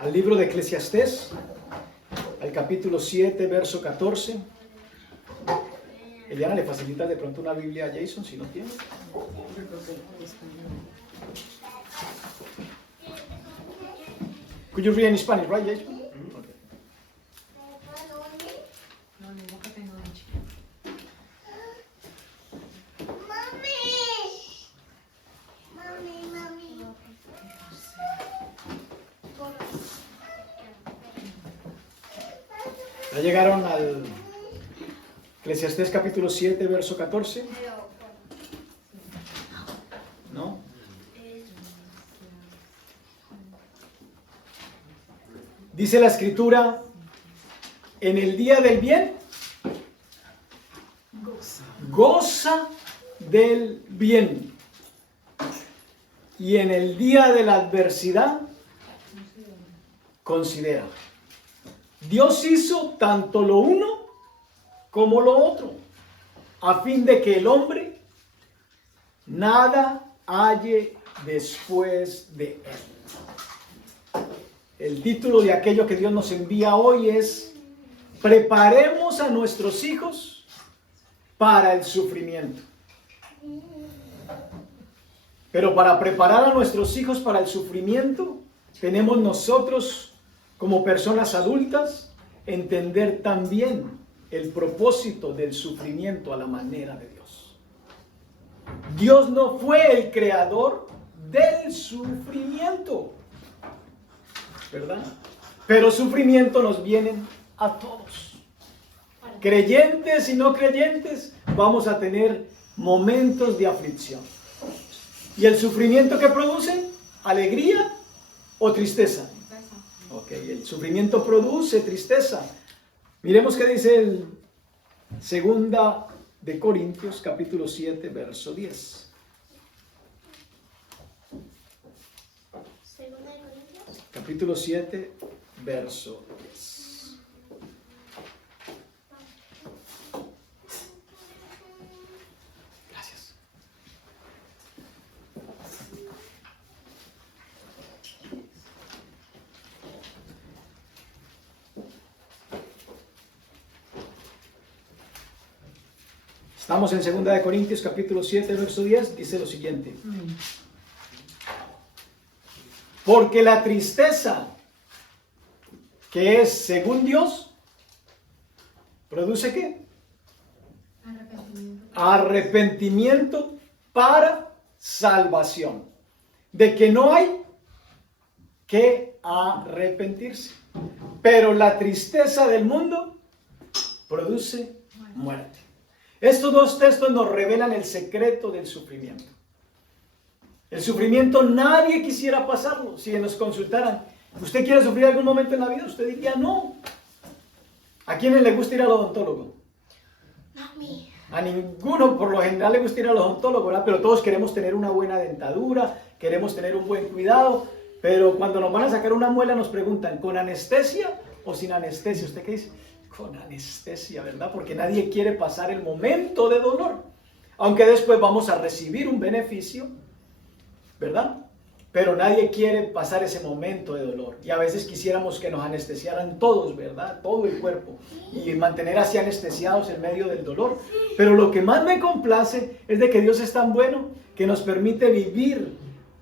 al libro de Eclesiastés, al capítulo 7, verso 14. Eliana, ¿le facilita de pronto una Biblia a Jason si no tiene? Could you read in Spanish, right, Jason? Okay. No, ni boca tengo leche. Ya llegaron al Eclesiastés capítulo 7, verso 14. ¿No? Dice la escritura, en el día del bien, goza del bien. Y en el día de la adversidad, considera. Dios hizo tanto lo uno como lo otro, a fin de que el hombre nada halle después de él. El título de aquello que Dios nos envía hoy es: preparemos a nuestros hijos para el sufrimiento. Pero para preparar a nuestros hijos para el sufrimiento, tenemos nosotros, como personas adultas, entender también el propósito del sufrimiento a la manera de Dios. Dios no fue el creador del sufrimiento, ¿verdad? Pero sufrimiento nos vienen a todos. Creyentes y no creyentes, vamos a tener momentos de aflicción. ¿Y el sufrimiento que produce? ¿Alegría o tristeza? Ok, el sufrimiento produce tristeza. Miremos qué dice el 2 de Corintios, capítulo 7, verso 10. Capítulo 7, verso 10. Gracias. Estamos en 2 de Corintios, capítulo 7, verso 10. Dice lo siguiente. Porque la tristeza, que es según Dios, ¿produce qué? Arrepentimiento para salvación. De que no hay que arrepentirse. Pero la tristeza del mundo produce muerte. Estos dos textos nos revelan el secreto del sufrimiento. El sufrimiento nadie quisiera pasarlo. Si nos consultaran, ¿usted quiere sufrir algún momento en la vida? Usted diría no. ¿A quiénes le gusta ir al odontólogo? A mí. A ninguno por lo general le gusta ir al odontólogo, ¿verdad? Pero todos queremos tener una buena dentadura, queremos tener un buen cuidado. Pero cuando nos van a sacar una muela nos preguntan, ¿con anestesia o sin anestesia? ¿Usted qué dice? Con anestesia, ¿verdad? Porque nadie quiere pasar el momento de dolor. Aunque después vamos a recibir un beneficio, ¿verdad? Pero nadie quiere pasar ese momento de dolor. Y a veces quisiéramos que nos anestesiaran todos, ¿verdad? Todo el cuerpo. Y mantener así anestesiados en medio del dolor. Pero lo que más me complace es de que Dios es tan bueno que nos permite vivir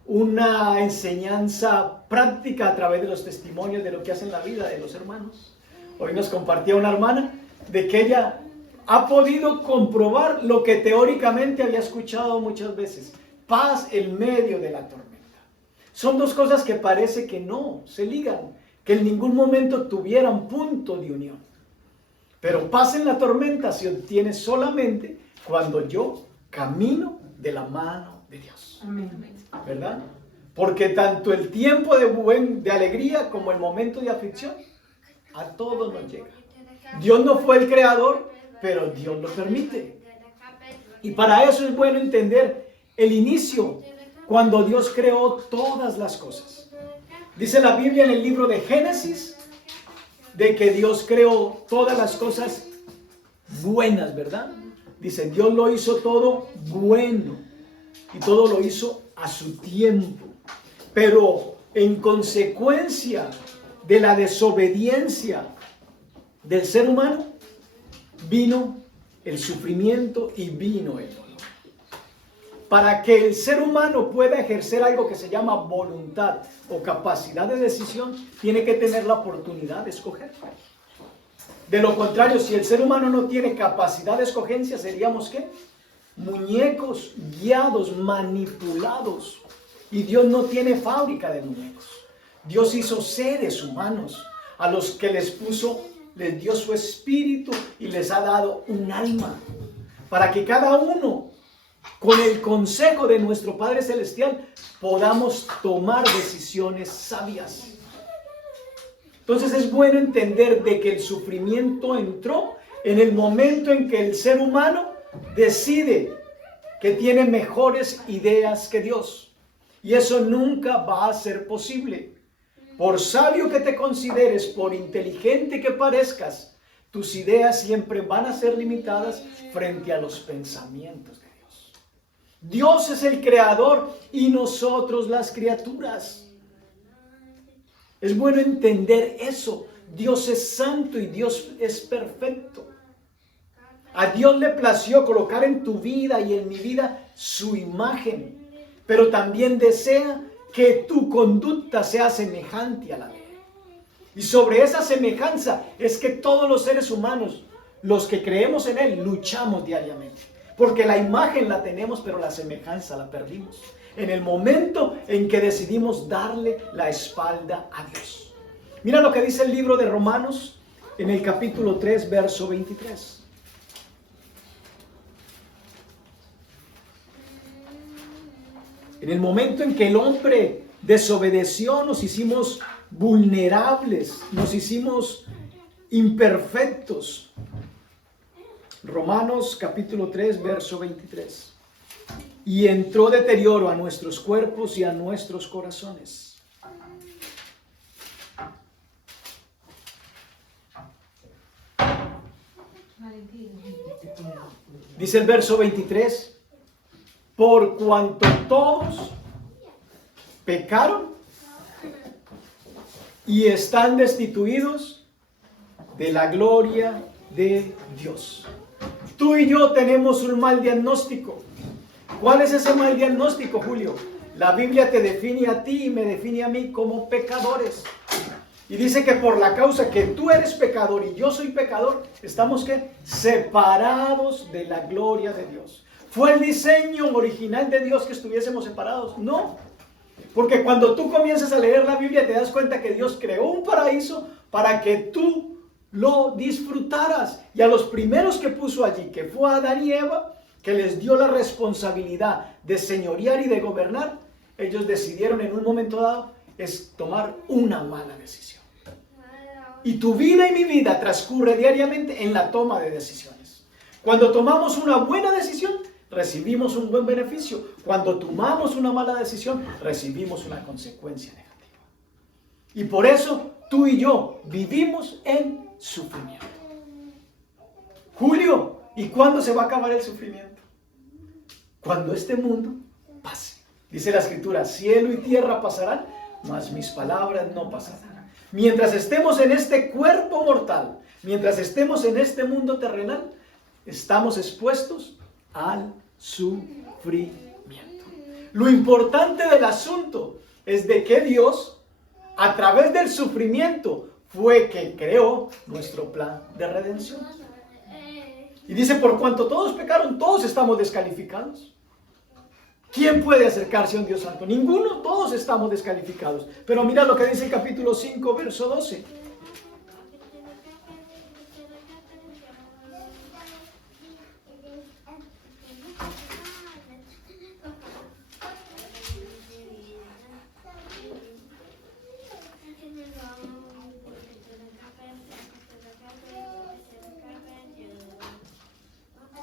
una enseñanza práctica a través de los testimonios de lo que hace en la vida de los hermanos. Hoy nos compartía una hermana de que ella ha podido comprobar lo que teóricamente había escuchado muchas veces. Paz en medio de la tormenta. Son dos cosas que parece que no se ligan, que en ningún momento tuvieran punto de unión. Pero paz en la tormenta se obtiene solamente cuando yo camino de la mano de Dios. Amén. ¿Verdad? Porque tanto el tiempo de alegría como el momento de aflicción, a todos nos llega. Dios no fue el creador, pero Dios lo permite. Y para eso es bueno entender el inicio, cuando Dios creó todas las cosas. Dice la Biblia en el libro de Génesis, de que Dios creó todas las cosas buenas, ¿verdad? Dice, Dios lo hizo todo bueno, y todo lo hizo a su tiempo. Pero en consecuencia de la desobediencia del ser humano, vino el sufrimiento y vino el dolor. Para que el ser humano pueda ejercer algo que se llama voluntad o capacidad de decisión, tiene que tener la oportunidad de escoger. De lo contrario, si el ser humano no tiene capacidad de escogencia, seríamos ¿qué? Muñecos guiados, manipulados. Y Dios no tiene fábrica de muñecos. Dios hizo seres humanos a los que les dio su espíritu y les ha dado un alma. Para que cada uno, con el consejo de nuestro Padre Celestial, podamos tomar decisiones sabias. Entonces es bueno entender de que el sufrimiento entró en el momento en que el ser humano decide que tiene mejores ideas que Dios. Y eso nunca va a ser posible. Por sabio que te consideres, por inteligente que parezcas, tus ideas siempre van a ser limitadas frente a los pensamientos de Dios. Dios es el creador y nosotros las criaturas. Es bueno entender eso. Dios es santo y Dios es perfecto. A Dios le plació colocar en tu vida y en mi vida su imagen, pero también desea que tu conducta sea semejante a la de Él. Y sobre esa semejanza es que todos los seres humanos, los que creemos en Él, luchamos diariamente. Porque la imagen la tenemos, pero la semejanza la perdimos. En el momento en que decidimos darle la espalda a Dios. Mira lo que dice el libro de Romanos en el capítulo 3, verso 23. En el momento en que el hombre desobedeció, nos hicimos vulnerables, nos hicimos imperfectos. Romanos capítulo 3, verso 23. Y entró deterioro a nuestros cuerpos y a nuestros corazones. Dice el verso 23. Por cuanto todos pecaron y están destituidos de la gloria de Dios. Tú y yo tenemos un mal diagnóstico. ¿Cuál es ese mal diagnóstico, Julio? La Biblia te define a ti y me define a mí como pecadores. Y dice que por la causa que tú eres pecador y yo soy pecador, estamos ¿qué? Separados de la gloria de Dios. ¿Fue el diseño original de Dios que estuviésemos separados? No. Porque cuando tú comienzas a leer la Biblia te das cuenta que Dios creó un paraíso para que tú lo disfrutaras. Y a los primeros que puso allí, que fue Adán y Eva, que les dio la responsabilidad de señorear y de gobernar, ellos decidieron en un momento dado es tomar una mala decisión. Y tu vida y mi vida transcurre diariamente en la toma de decisiones. Cuando tomamos una buena decisión, recibimos un buen beneficio. Cuando tomamos una mala decisión, recibimos una consecuencia negativa. Y por eso tú y yo vivimos en sufrimiento. Julio, ¿y cuándo se va a acabar el sufrimiento? Cuando este mundo pase. Dice la Escritura, cielo y tierra pasarán, mas mis palabras no pasarán. Mientras estemos en este cuerpo mortal, mientras estemos en este mundo terrenal, estamos expuestos al sufrimiento. Lo importante del asunto es de que Dios, a través del sufrimiento, fue que creó nuestro plan de redención. Y dice, por cuanto todos pecaron, todos estamos descalificados. ¿Quién puede acercarse a un Dios santo? Ninguno, todos estamos descalificados. Pero mira lo que dice el capítulo 5, verso 12.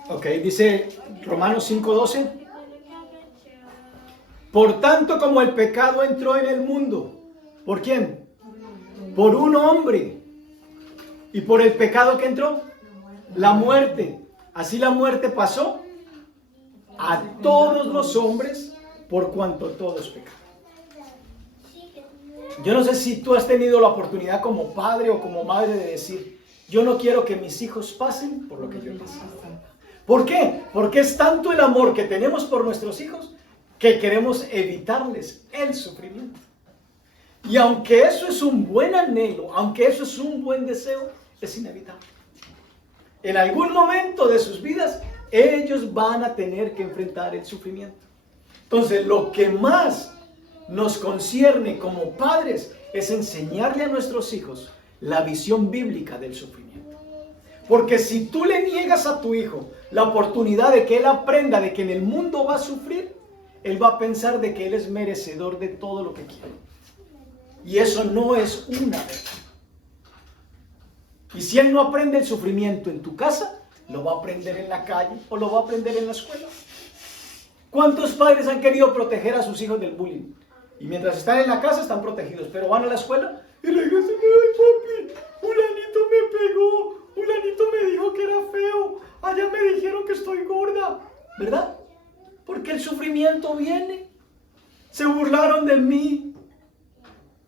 Ok, dice Romanos 5:12. Por tanto, como el pecado entró en el mundo, ¿por quién? Por un hombre. ¿Y por el pecado que entró? La muerte. Así la muerte pasó a todos los hombres por cuanto todos pecaron. Yo no sé si tú has tenido la oportunidad como padre o como madre de decir, yo no quiero que mis hijos pasen por lo que yo he pasado. ¿Por qué? Porque es tanto el amor que tenemos por nuestros hijos que queremos evitarles el sufrimiento. Y aunque eso es un buen anhelo, aunque eso es un buen deseo, es inevitable. En algún momento de sus vidas, ellos van a tener que enfrentar el sufrimiento. Entonces, lo que más nos concierne como padres es enseñarle a nuestros hijos la visión bíblica del sufrimiento. Porque si tú le niegas a tu hijo la oportunidad de que él aprenda de que en el mundo va a sufrir, él va a pensar de que él es merecedor de todo lo que quiere. Y eso no es una verdad. Y si él no aprende el sufrimiento en tu casa, lo va a aprender en la calle o lo va a aprender en la escuela. ¿Cuántos padres han querido proteger a sus hijos del bullying? Y mientras están en la casa están protegidos, pero van a la escuela y regresan, ay papi, fulanito me pegó, fulanito me dijo que era feo, allá me dijeron que estoy gorda, ¿verdad? Porque el sufrimiento viene, se burlaron de mí.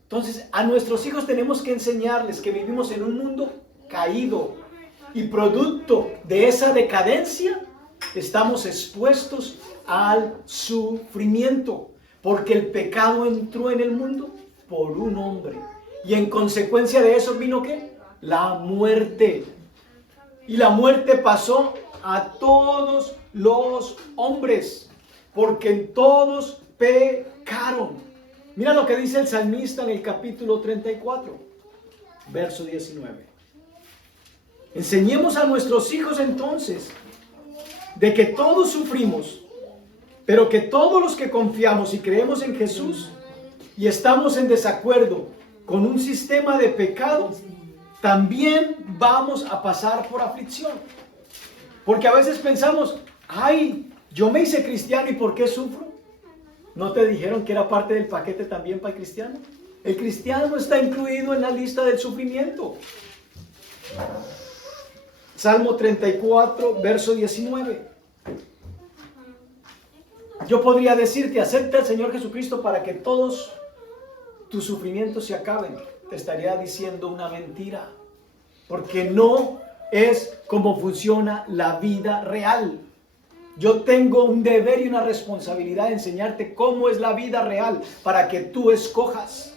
Entonces a nuestros hijos tenemos que enseñarles que vivimos en un mundo caído y producto de esa decadencia estamos expuestos al sufrimiento. Porque el pecado entró en el mundo por un hombre. Y en consecuencia de eso vino ¿qué? La muerte. Y la muerte pasó a todos los hombres. Porque todos pecaron. Mira lo que dice el salmista en el capítulo 34, verso 19. Enseñemos a nuestros hijos entonces de que todos sufrimos, pero que todos los que confiamos y creemos en Jesús y estamos en desacuerdo con un sistema de pecado, también vamos a pasar por aflicción. Porque a veces pensamos, ay, yo me hice cristiano, ¿y por qué sufro? ¿No te dijeron que era parte del paquete también para el cristiano? El cristiano está incluido en la lista del sufrimiento. Salmo 34, verso 19. Yo podría decirte, acepta al Señor Jesucristo para que todos tus sufrimientos se acaben. Te estaría diciendo una mentira, porque no es como funciona la vida real. Yo tengo un deber y una responsabilidad de enseñarte cómo es la vida real para que tú escojas.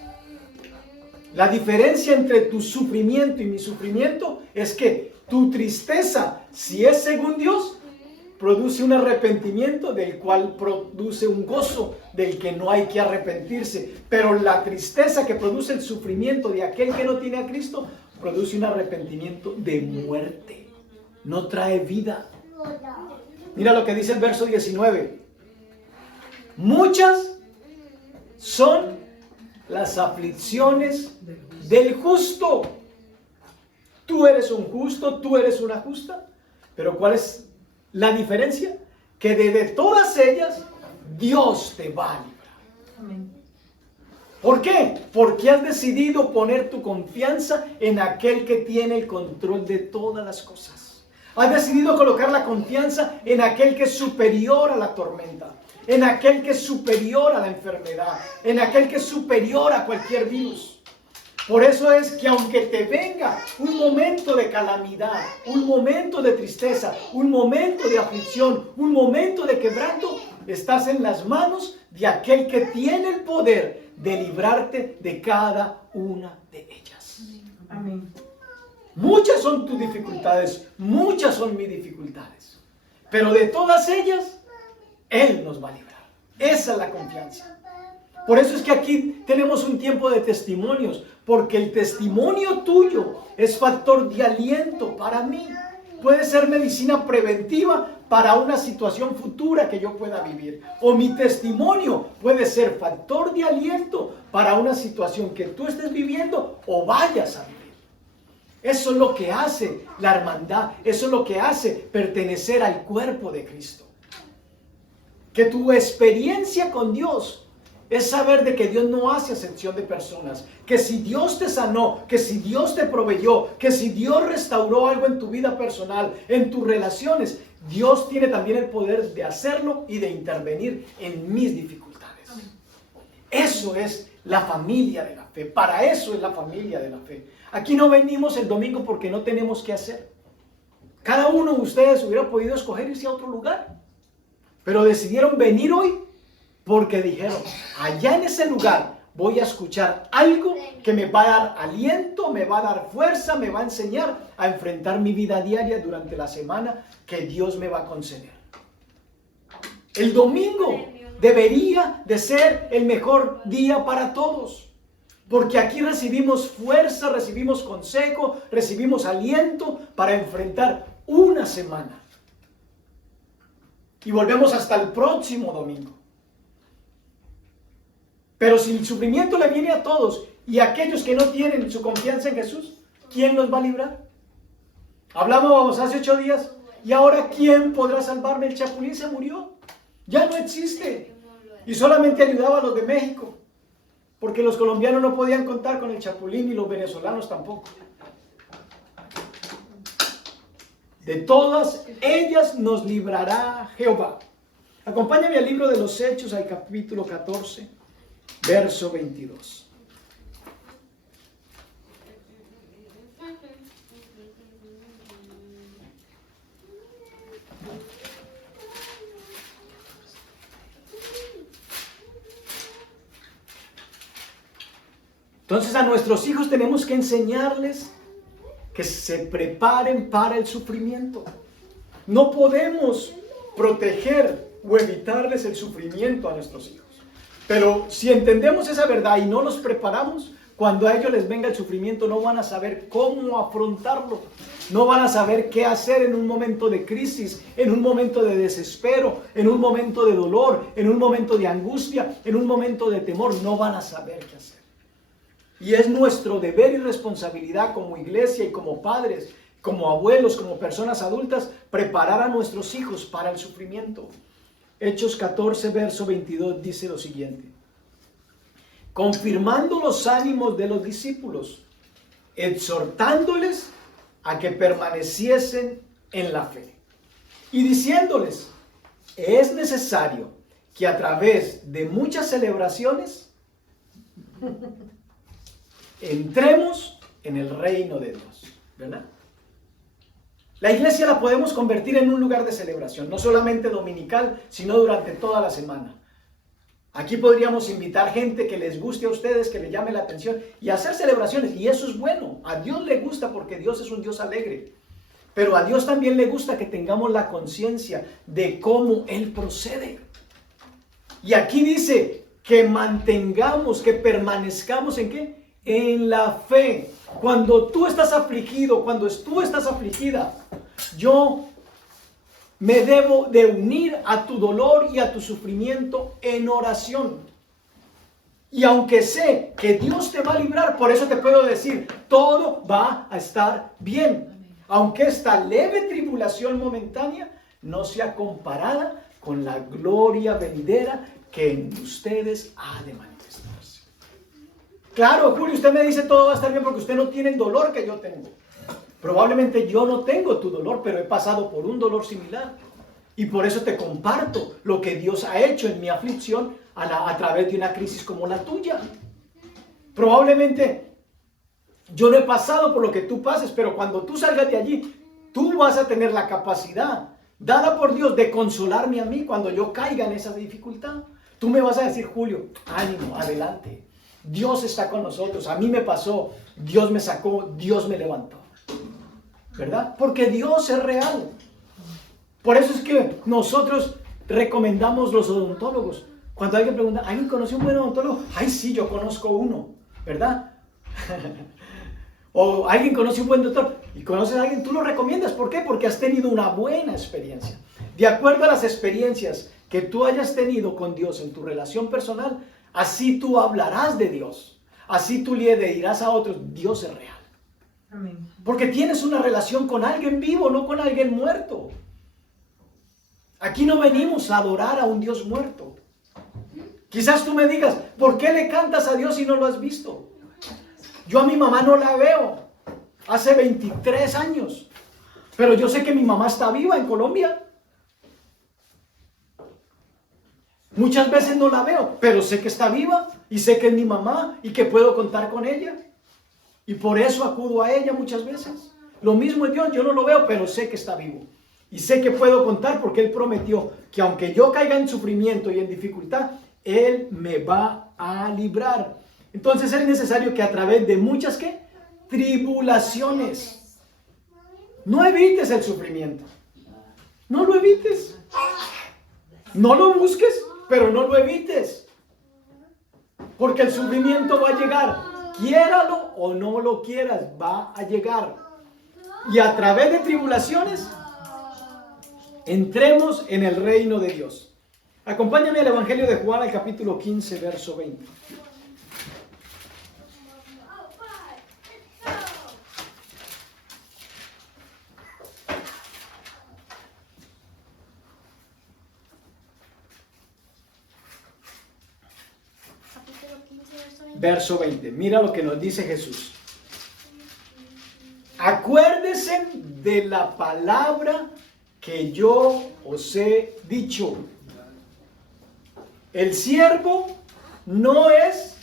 La diferencia entre tu sufrimiento y mi sufrimiento es que tu tristeza, si es según Dios, produce un arrepentimiento del cual produce un gozo del que no hay que arrepentirse. Pero la tristeza que produce el sufrimiento de aquel que no tiene a Cristo produce un arrepentimiento de muerte. No trae vida. Mira lo que dice el verso 19. Muchas son las aflicciones del justo. Tú eres un justo, tú eres una justa. Pero ¿cuál es la diferencia? Que de todas ellas Dios te va a librar. Amén. ¿Por qué? Porque has decidido poner tu confianza en aquel que tiene el control de todas las cosas. Has decidido colocar la confianza en aquel que es superior a la tormenta, en aquel que es superior a la enfermedad, en aquel que es superior a cualquier virus. Por eso es que aunque te venga un momento de calamidad, un momento de tristeza, un momento de aflicción, un momento de quebranto, estás en las manos de aquel que tiene el poder de librarte de cada una de ellas. Amén. Muchas son tus dificultades, muchas son mis dificultades, pero de todas ellas, Él nos va a librar. Esa es la confianza. Por eso es que aquí tenemos un tiempo de testimonios, porque el testimonio tuyo es factor de aliento para mí. Puede ser medicina preventiva para una situación futura que yo pueda vivir. O mi testimonio puede ser factor de aliento para una situación que tú estés viviendo o vayas a vivir. Eso es lo que hace la hermandad. Eso es lo que hace pertenecer al cuerpo de Cristo. Que tu experiencia con Dios es saber de que Dios no hace acepción de personas. Que si Dios te sanó, que si Dios te proveyó, que si Dios restauró algo en tu vida personal, en tus relaciones, Dios tiene también el poder de hacerlo y de intervenir en mis dificultades. Eso es la familia de la fe. Para eso es la familia de la fe. Aquí no venimos el domingo porque no tenemos qué hacer. Cada uno de ustedes hubiera podido escoger irse a otro lugar, pero decidieron venir hoy porque dijeron, allá en ese lugar voy a escuchar algo que me va a dar aliento, me va a dar fuerza, me va a enseñar a enfrentar mi vida diaria durante la semana que Dios me va a conceder. El domingo debería de ser el mejor día para todos, porque aquí recibimos fuerza, recibimos consejo, recibimos aliento para enfrentar una semana. Y volvemos hasta el próximo domingo. Pero si el sufrimiento le viene a todos y a aquellos que no tienen su confianza en Jesús, ¿quién nos va a librar? Hablábamos hace 8 días y ahora ¿quién podrá salvarme? El Chapulín se murió, ya no existe y solamente ayudaba a los de México, porque los colombianos no podían contar con el Chapulín y los venezolanos tampoco. De todas ellas nos librará Jehová. Acompáñame al libro de los Hechos, al capítulo 14, verso 22. Entonces a nuestros hijos tenemos que enseñarles que se preparen para el sufrimiento. No podemos proteger o evitarles el sufrimiento a nuestros hijos. Pero si entendemos esa verdad y no los preparamos, cuando a ellos les venga el sufrimiento no van a saber cómo afrontarlo. No van a saber qué hacer en un momento de crisis, en un momento de desespero, en un momento de dolor, en un momento de angustia, en un momento de temor. No van a saber qué hacer. Y es nuestro deber y responsabilidad como iglesia y como padres, como abuelos, como personas adultas, preparar a nuestros hijos para el sufrimiento. Hechos 14, verso 22 dice lo siguiente: confirmando los ánimos de los discípulos, exhortándoles a que permaneciesen en la fe, y diciéndoles, es necesario que a través de muchas celebraciones entremos en el reino de Dios, ¿verdad? La iglesia la podemos convertir en un lugar de celebración, no solamente dominical, sino durante toda la semana. Aquí podríamos invitar gente que les guste a ustedes, que les llame la atención y hacer celebraciones, y eso es bueno. A Dios le gusta porque Dios es un Dios alegre, pero a Dios también le gusta que tengamos la conciencia de cómo Él procede. Y aquí dice que mantengamos, que permanezcamos ¿en qué? En la fe. Cuando tú estás afligido, cuando tú estás afligida, yo me debo de unir a tu dolor y a tu sufrimiento en oración. Y aunque sé que Dios te va a librar, por eso te puedo decir, todo va a estar bien. Aunque esta leve tribulación momentánea no sea comparada con la gloria venidera que en ustedes ha de manifestarse. Claro, Julio, usted me dice todo va a estar bien porque usted no tiene el dolor que yo tengo. Probablemente yo no tengo tu dolor, pero he pasado por un dolor similar. Y por eso te comparto lo que Dios ha hecho en mi aflicción a través de una crisis como la tuya. Probablemente yo no he pasado por lo que tú pases, pero cuando tú salgas de allí, tú vas a tener la capacidad dada por Dios de consolarme a mí cuando yo caiga en esa dificultad. Tú me vas a decir, Julio, ánimo, adelante. Dios está con nosotros. A mí me pasó, Dios me sacó, Dios me levantó. ¿Verdad? Porque Dios es real. Por eso es que nosotros recomendamos los odontólogos. Cuando alguien pregunta, ¿alguien conoce un buen odontólogo? Ay, sí, yo conozco uno, ¿verdad? O alguien conoce un buen doctor y conoces a alguien, tú lo recomiendas. ¿Por qué? Porque has tenido una buena experiencia. De acuerdo a las experiencias que tú hayas tenido con Dios en tu relación personal, así tú hablarás de Dios. Así tú le dirás a otros, Dios es real. Amén. Porque tienes una relación con alguien vivo, no con alguien muerto. Aquí no venimos a adorar a un Dios muerto. Quizás tú me digas, ¿por qué le cantas a Dios si no lo has visto? Yo a mi mamá no la veo hace 23 años, pero yo sé que mi mamá está viva en Colombia. Muchas veces no la veo, pero sé que está viva y sé que es mi mamá y que puedo contar con ella. Y por eso acudo a ella muchas veces. Lo mismo es Dios, yo no lo veo, pero sé que está vivo. Y sé que puedo contar porque Él prometió que aunque yo caiga en sufrimiento y en dificultad, Él me va a librar. Entonces es necesario que a través de muchas ¿qué? Tribulaciones. No evites el sufrimiento. No lo evites. No lo busques, pero no lo evites. Porque el sufrimiento va a llegar. Quiéralo o no lo quieras, va a llegar. Y a través de tribulaciones, entremos en el reino de Dios. Acompáñame al Evangelio de Juan, al capítulo 15, verso 20. Capítulo 15, verso 20. Verso 20. Mira lo que nos dice Jesús. Acuérdense de la palabra que yo os he dicho. El siervo no es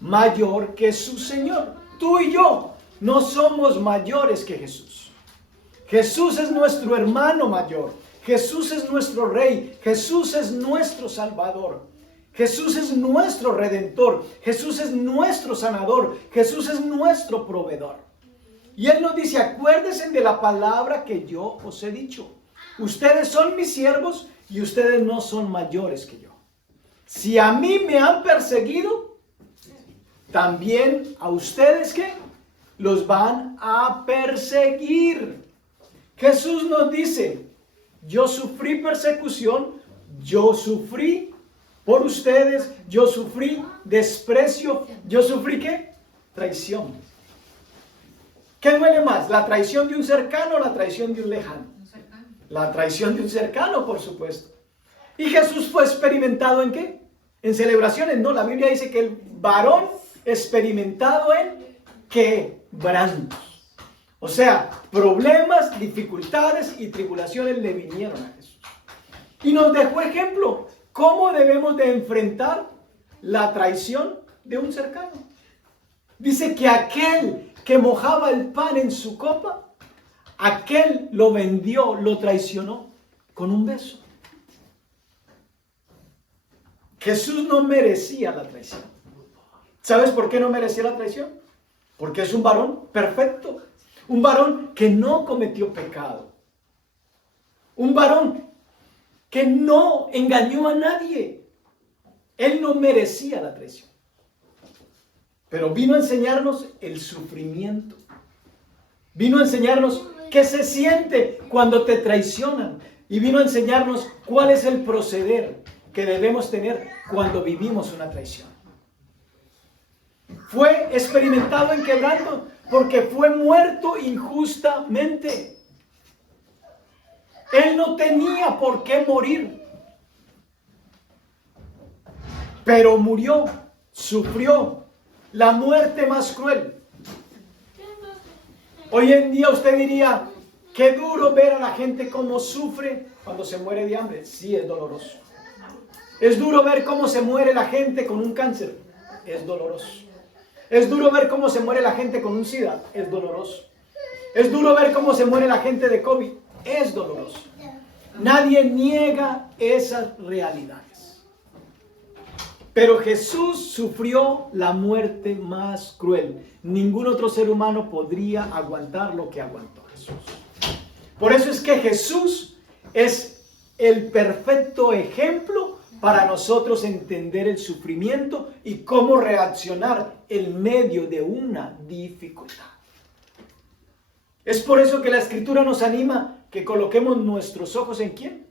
mayor que su Señor. Tú y yo no somos mayores que Jesús. Jesús es nuestro hermano mayor. Jesús es nuestro Rey. Jesús es nuestro Salvador. Jesús es nuestro Redentor. Jesús es nuestro sanador. Jesús es nuestro proveedor. Y Él nos dice, acuérdense de la palabra que yo os he dicho. Ustedes son mis siervos y ustedes no son mayores que yo. Si a mí me han perseguido, también a ustedes ¿qué? Los van a perseguir. Jesús nos dice, yo sufrí persecución, yo sufrí por ustedes, yo sufrí desprecio, yo sufrí ¿qué? Traición. ¿Qué duele más? ¿La traición de un cercano o la traición de un lejano? La traición de un cercano, por supuesto. ¿Y Jesús fue experimentado en qué? En celebraciones. No, la Biblia dice que el varón experimentado en quebrantos. O sea, problemas, dificultades y tribulaciones le vinieron a Jesús. Y nos dejó ejemplo. ¿Cómo debemos de enfrentar la traición de un cercano? Dice que aquel que mojaba el pan en su copa, aquel lo vendió, lo traicionó con un beso. Jesús no merecía la traición. ¿Sabes por qué no merecía la traición? Porque es un varón perfecto, un varón que no cometió pecado, un varón que no engañó a nadie. Él no merecía la traición. Pero vino a enseñarnos el sufrimiento. Vino a enseñarnos qué se siente cuando te traicionan. Y vino a enseñarnos cuál es el proceder que debemos tener cuando vivimos una traición. Fue experimentado en quebranto porque fue muerto injustamente. Él no tenía por qué morir. Pero murió, sufrió la muerte más cruel. Hoy en día usted diría, qué duro ver a la gente cómo sufre cuando se muere de hambre. Sí, es doloroso. Es duro ver cómo se muere la gente con un cáncer. Es doloroso. Es duro ver cómo se muere la gente con un SIDA. Es doloroso. Es duro ver cómo se muere la gente de COVID. Es doloroso. Nadie niega esas realidades. Pero Jesús sufrió la muerte más cruel. Ningún otro ser humano podría aguantar lo que aguantó Jesús. Por eso es que Jesús es el perfecto ejemplo para nosotros entender el sufrimiento y cómo reaccionar en medio de una dificultad. Es por eso que la Escritura nos anima que coloquemos nuestros ojos ¿en quién?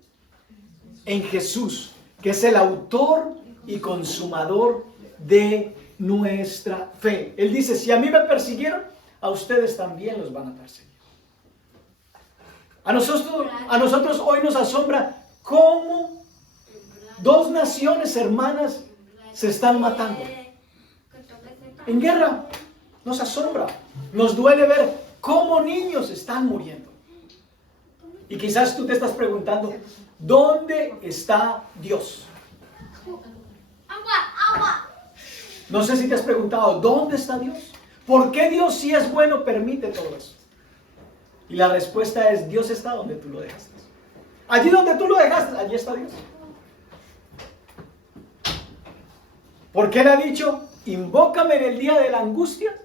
En Jesús, que es el autor y consumador de nuestra fe. Él dice, si a mí me persiguieron, a ustedes también los van a perseguir. A nosotros hoy nos asombra cómo dos naciones hermanas se están matando. En guerra. Nos asombra. Nos duele ver cómo niños están muriendo. Y quizás tú te estás preguntando, ¿dónde está Dios? No sé si te has preguntado, ¿dónde está Dios? ¿Por qué Dios, si es bueno, permite todo eso? Y la respuesta es, Dios está donde tú lo dejaste. Allí donde tú lo dejaste, allí está Dios. Porque Él ha dicho, invócame en el día de la angustia,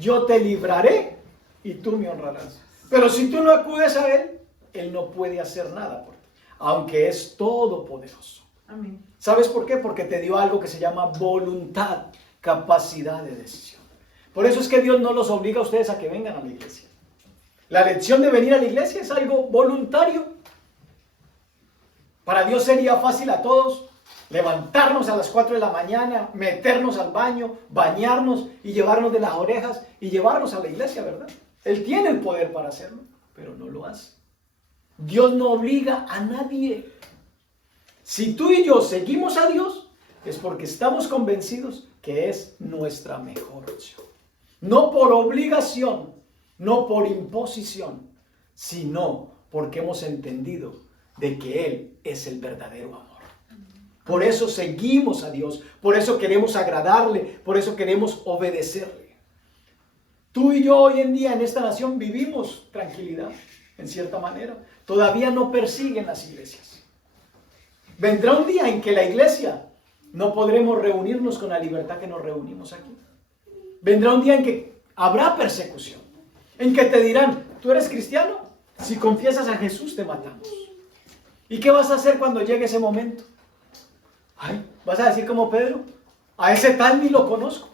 yo te libraré y tú me honrarás. Pero si tú no acudes a Él, Él no puede hacer nada por ti, aunque es todopoderoso. Amén. ¿Sabes por qué? Porque te dio algo que se llama voluntad, capacidad de decisión. Por eso es que Dios no los obliga a ustedes a que vengan a la iglesia. La elección de venir a la iglesia es algo voluntario. Para Dios sería fácil a todos levantarnos a las 4 de la mañana, meternos al baño, bañarnos y llevarnos de las orejas y llevarnos a la iglesia, ¿verdad? Él tiene el poder para hacerlo, pero no lo hace. Dios no obliga a nadie. Si tú y yo seguimos a Dios, es porque estamos convencidos que es nuestra mejor opción. No por obligación, no por imposición, sino porque hemos entendido de que Él es el verdadero amor. Por eso seguimos a Dios, por eso queremos agradarle, por eso queremos obedecerle. Tú y yo hoy en día en esta nación vivimos tranquilidad, en cierta manera. Todavía no persiguen las iglesias. Vendrá un día en que la iglesia no podremos reunirnos con la libertad que nos reunimos aquí. Vendrá un día en que habrá persecución, en que te dirán, ¿tú eres cristiano? Si confiesas a Jesús te matamos. ¿Y qué vas a hacer cuando llegue ese momento? Ay, ¿vas a decir como Pedro? A ese tal ni lo conozco.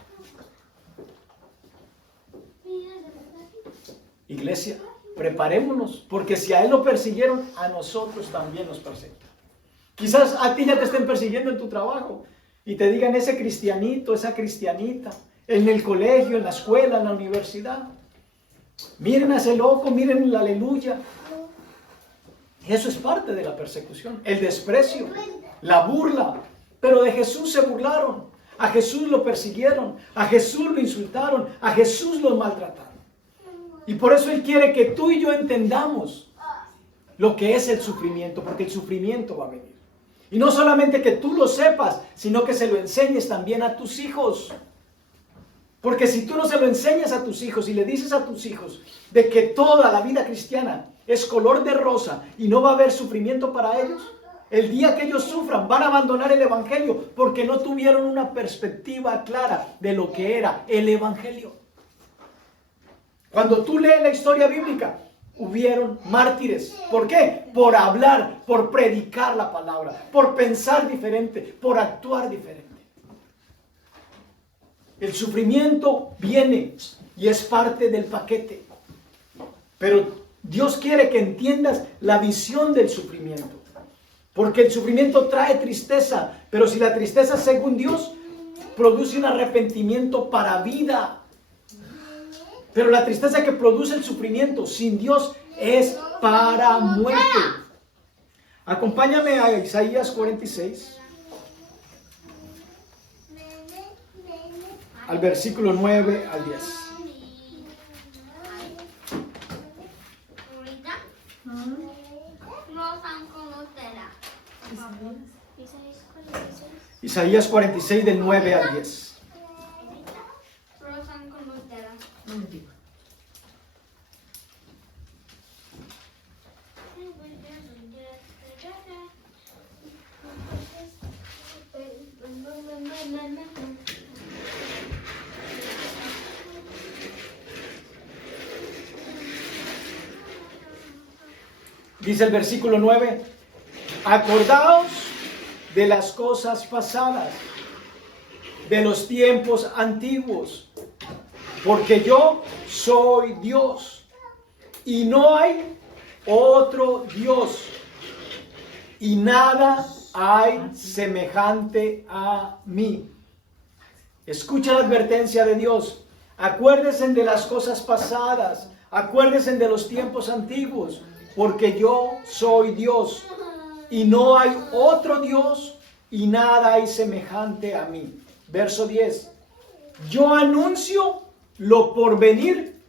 Iglesia, preparémonos, porque si a él lo persiguieron, a nosotros también nos persiguen. Quizás a ti ya te estén persiguiendo en tu trabajo y te digan ese cristianito, esa cristianita, en el colegio, en la escuela, en la universidad. Miren a ese loco, miren el aleluya. Eso es parte de la persecución, el desprecio, la burla. Pero de Jesús se burlaron, a Jesús lo persiguieron, a Jesús lo insultaron, a Jesús lo maltrataron. Y por eso Él quiere que tú y yo entendamos lo que es el sufrimiento, porque el sufrimiento va a venir. Y no solamente que tú lo sepas, sino que se lo enseñes también a tus hijos. Porque si tú no se lo enseñas a tus hijos y le dices a tus hijos de que toda la vida cristiana es color de rosa y no va a haber sufrimiento para ellos, el día que ellos sufran van a abandonar el evangelio porque no tuvieron una perspectiva clara de lo que era el evangelio. Cuando tú lees la historia bíblica, hubieron mártires. ¿Por qué? Por hablar, por predicar la palabra, por pensar diferente, por actuar diferente. El sufrimiento viene y es parte del paquete. Pero Dios quiere que entiendas la visión del sufrimiento. Porque el sufrimiento trae tristeza, pero si la tristeza, según Dios, produce un arrepentimiento para vida. Pero la tristeza que produce el sufrimiento sin Dios es para muerte. Acompáñame a Isaías 46, al versículo 9 al 10. Isaías 46 del 9 al 10. Dice el versículo 9, acordaos de las cosas pasadas, de los tiempos antiguos, porque yo soy Dios y no hay otro Dios y nada hay semejante a mí. Escucha la advertencia de Dios. Acuérdense de las cosas pasadas, acuérdense de los tiempos antiguos, porque yo soy Dios y no hay otro Dios y nada hay semejante a mí. Verso 10. Yo anuncio lo por venir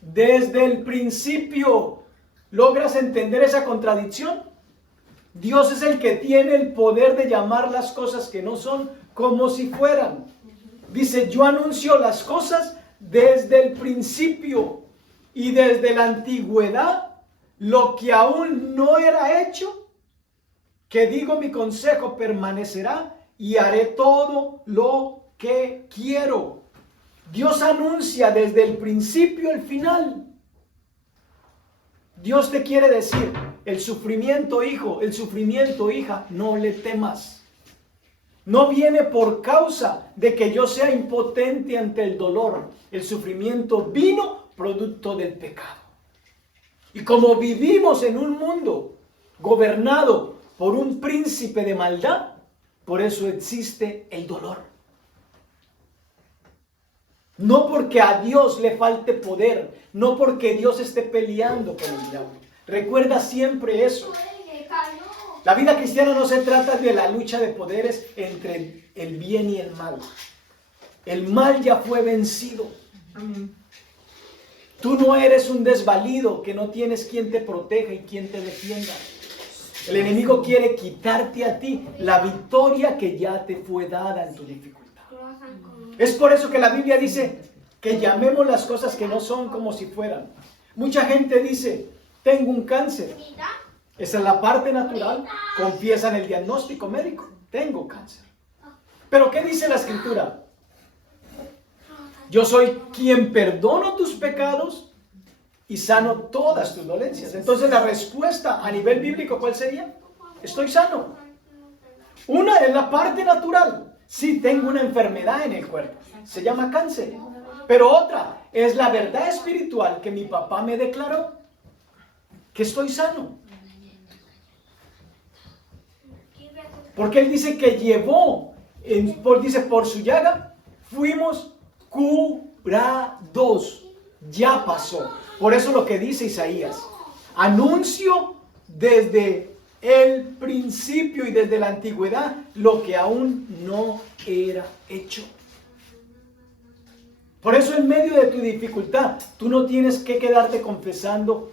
desde el principio. ¿Logras entender esa contradicción? Dios es el que tiene el poder de llamar las cosas que no son como si fueran. Dice, yo anuncio las cosas desde el principio y desde la antigüedad, lo que aún no era hecho, que digo mi consejo permanecerá y haré todo lo que quiero. Dios anuncia desde el principio el final. Dios te quiere decir, el sufrimiento, hijo, el sufrimiento, hija, no le temas. No viene por causa de que yo sea impotente ante el dolor. El sufrimiento vino producto del pecado. Y como vivimos en un mundo gobernado por un príncipe de maldad, por eso existe el dolor. No porque a Dios le falte poder, no porque Dios esté peleando con el diablo. Recuerda siempre eso. La vida cristiana no se trata de la lucha de poderes entre el bien y el mal. El mal ya fue vencido. Amén. Tú no eres un desvalido que no tienes quien te proteja y quien te defienda. El enemigo quiere quitarte a ti la victoria que ya te fue dada en tu dificultad. Es por eso que la Biblia dice que llamemos las cosas que no son como si fueran. Mucha gente dice, tengo un cáncer. Esa es la parte natural. Confiesan el diagnóstico médico. Tengo cáncer. Pero ¿qué dice la Escritura? Yo soy quien perdono tus pecados y sano todas tus dolencias. Entonces la respuesta a nivel bíblico, ¿cuál sería? Estoy sano. Una es la parte natural. Sí, tengo una enfermedad en el cuerpo. Se llama cáncer. Pero otra es la verdad espiritual que mi papá me declaró. Que estoy sano. Porque él dice que llevó, dice, por su llaga fuimos curados. Ya pasó. Por eso lo que dice Isaías. Anuncio desde el principio y desde la antigüedad lo que aún no era hecho. Por eso en medio de tu dificultad, tú no tienes que quedarte confesando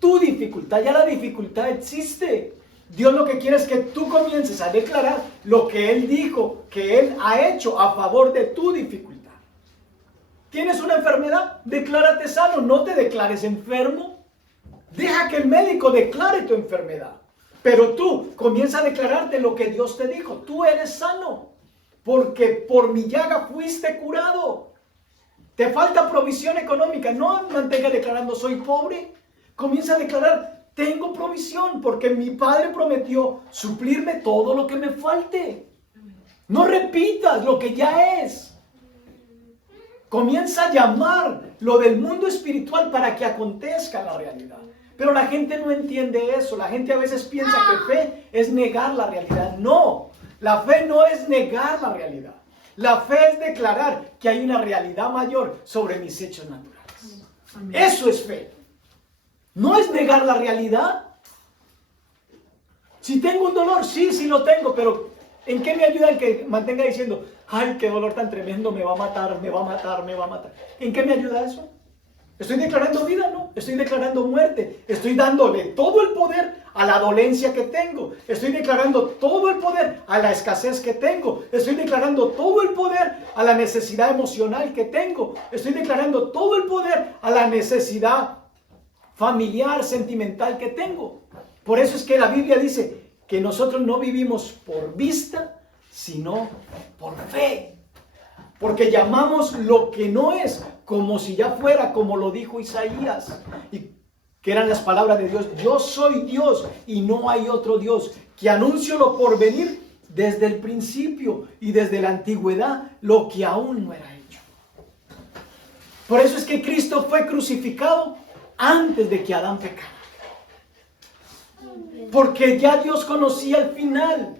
tu dificultad. Ya la dificultad existe. Dios lo que quiere es que tú comiences a declarar lo que Él dijo, que Él ha hecho a favor de tu dificultad. ¿Tienes una enfermedad? Declárate sano, no te declares enfermo. Deja que el médico declare tu enfermedad. Pero tú comienza a declararte lo que Dios te dijo. Tú eres sano, porque por mi llaga fuiste curado. Te falta provisión económica. No mantenga declarando soy pobre. Comienza a declarar tengo provisión, porque mi Padre prometió suplirme todo lo que me falte. No repitas lo que ya es. Comienza a llamar lo del mundo espiritual para que acontezca la realidad. Pero la gente no entiende eso. La gente a veces piensa que fe es negar la realidad. No, la fe no es negar la realidad. La fe es declarar que hay una realidad mayor sobre mis hechos naturales. Eso es fe. No es negar la realidad. Si tengo un dolor, sí lo tengo, pero ¿en qué me ayuda el que mantenga diciendo, ay, qué dolor tan tremendo, me va a matar, me va a matar, me va a matar? ¿En qué me ayuda eso? ¿Estoy declarando vida? No. Estoy declarando muerte. Estoy dándole todo el poder a la dolencia que tengo. Estoy declarando todo el poder a la escasez que tengo. Estoy declarando todo el poder a la necesidad emocional que tengo. Estoy declarando todo el poder a la necesidad familiar, sentimental que tengo. Por eso es que la Biblia dice que nosotros no vivimos por vista, sino por fe. Porque llamamos lo que no es como si ya fuera, como lo dijo Isaías, y que eran las palabras de Dios. Yo soy Dios y no hay otro Dios, que anuncio lo por venir desde el principio y desde la antigüedad, lo que aún no era hecho. Por eso es que Cristo fue crucificado antes de que Adán pecara. Porque ya Dios conocía el final.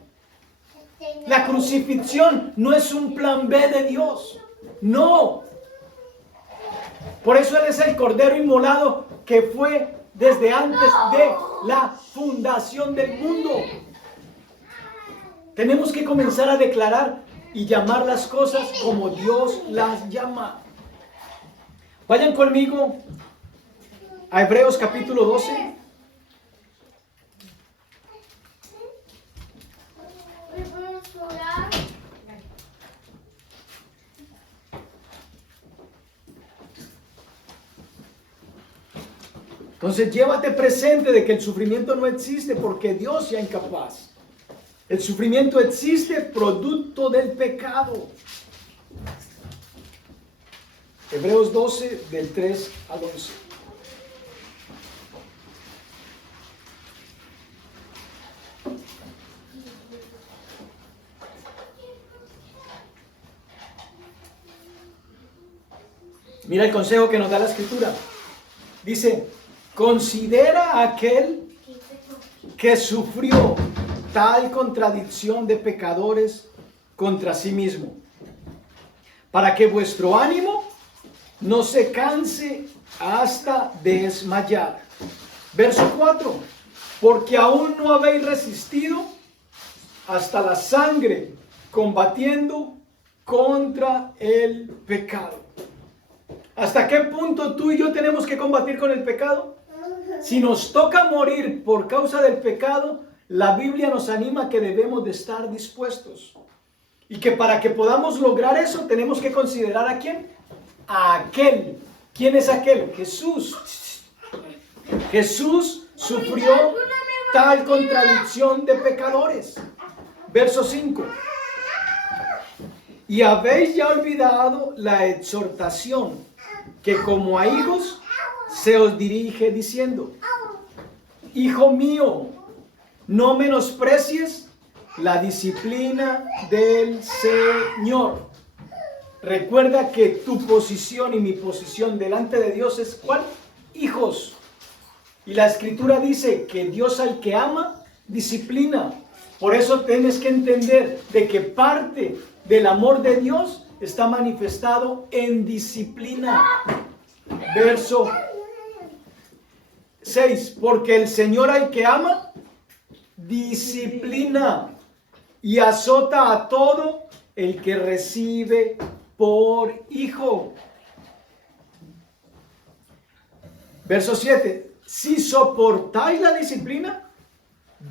La crucifixión no es un plan B de Dios. No. Por eso Él es el Cordero inmolado que fue desde antes de la fundación del mundo. Tenemos que comenzar a declarar y llamar las cosas como Dios las llama. Vayan conmigo a Hebreos capítulo 12. Entonces llévate presente de que el sufrimiento no existe porque Dios sea incapaz. El sufrimiento existe producto del pecado. Hebreos 12, del 3 al 11. Mira el consejo que nos da la Escritura. Dice, considera a aquel que sufrió tal contradicción de pecadores contra sí mismo, para que vuestro ánimo no se canse hasta desmayar. Verso 4, porque aún no habéis resistido hasta la sangre, combatiendo contra el pecado. ¿Hasta qué punto tú y yo tenemos que combatir con el pecado? Si nos toca morir por causa del pecado, la Biblia nos anima que debemos de estar dispuestos. Y que para que podamos lograr eso, tenemos que considerar ¿a quién? A aquel. ¿Quién es aquel? Jesús. Jesús sufrió tal contradicción de pecadores. Verso 5. Y habéis ya olvidado la exhortación que como a hijos se os dirige diciendo, hijo mío, no menosprecies la disciplina del Señor. Recuerda que tu posición y mi posición delante de Dios es ¿cuál? Hijos. Y la Escritura dice que Dios al que ama, disciplina. Por eso tienes que entender de que parte del amor de Dios está manifestado en disciplina. Verso 6. Porque el Señor al que ama, disciplina y azota a todo el que recibe por hijo. Verso 7. Si soportáis la disciplina,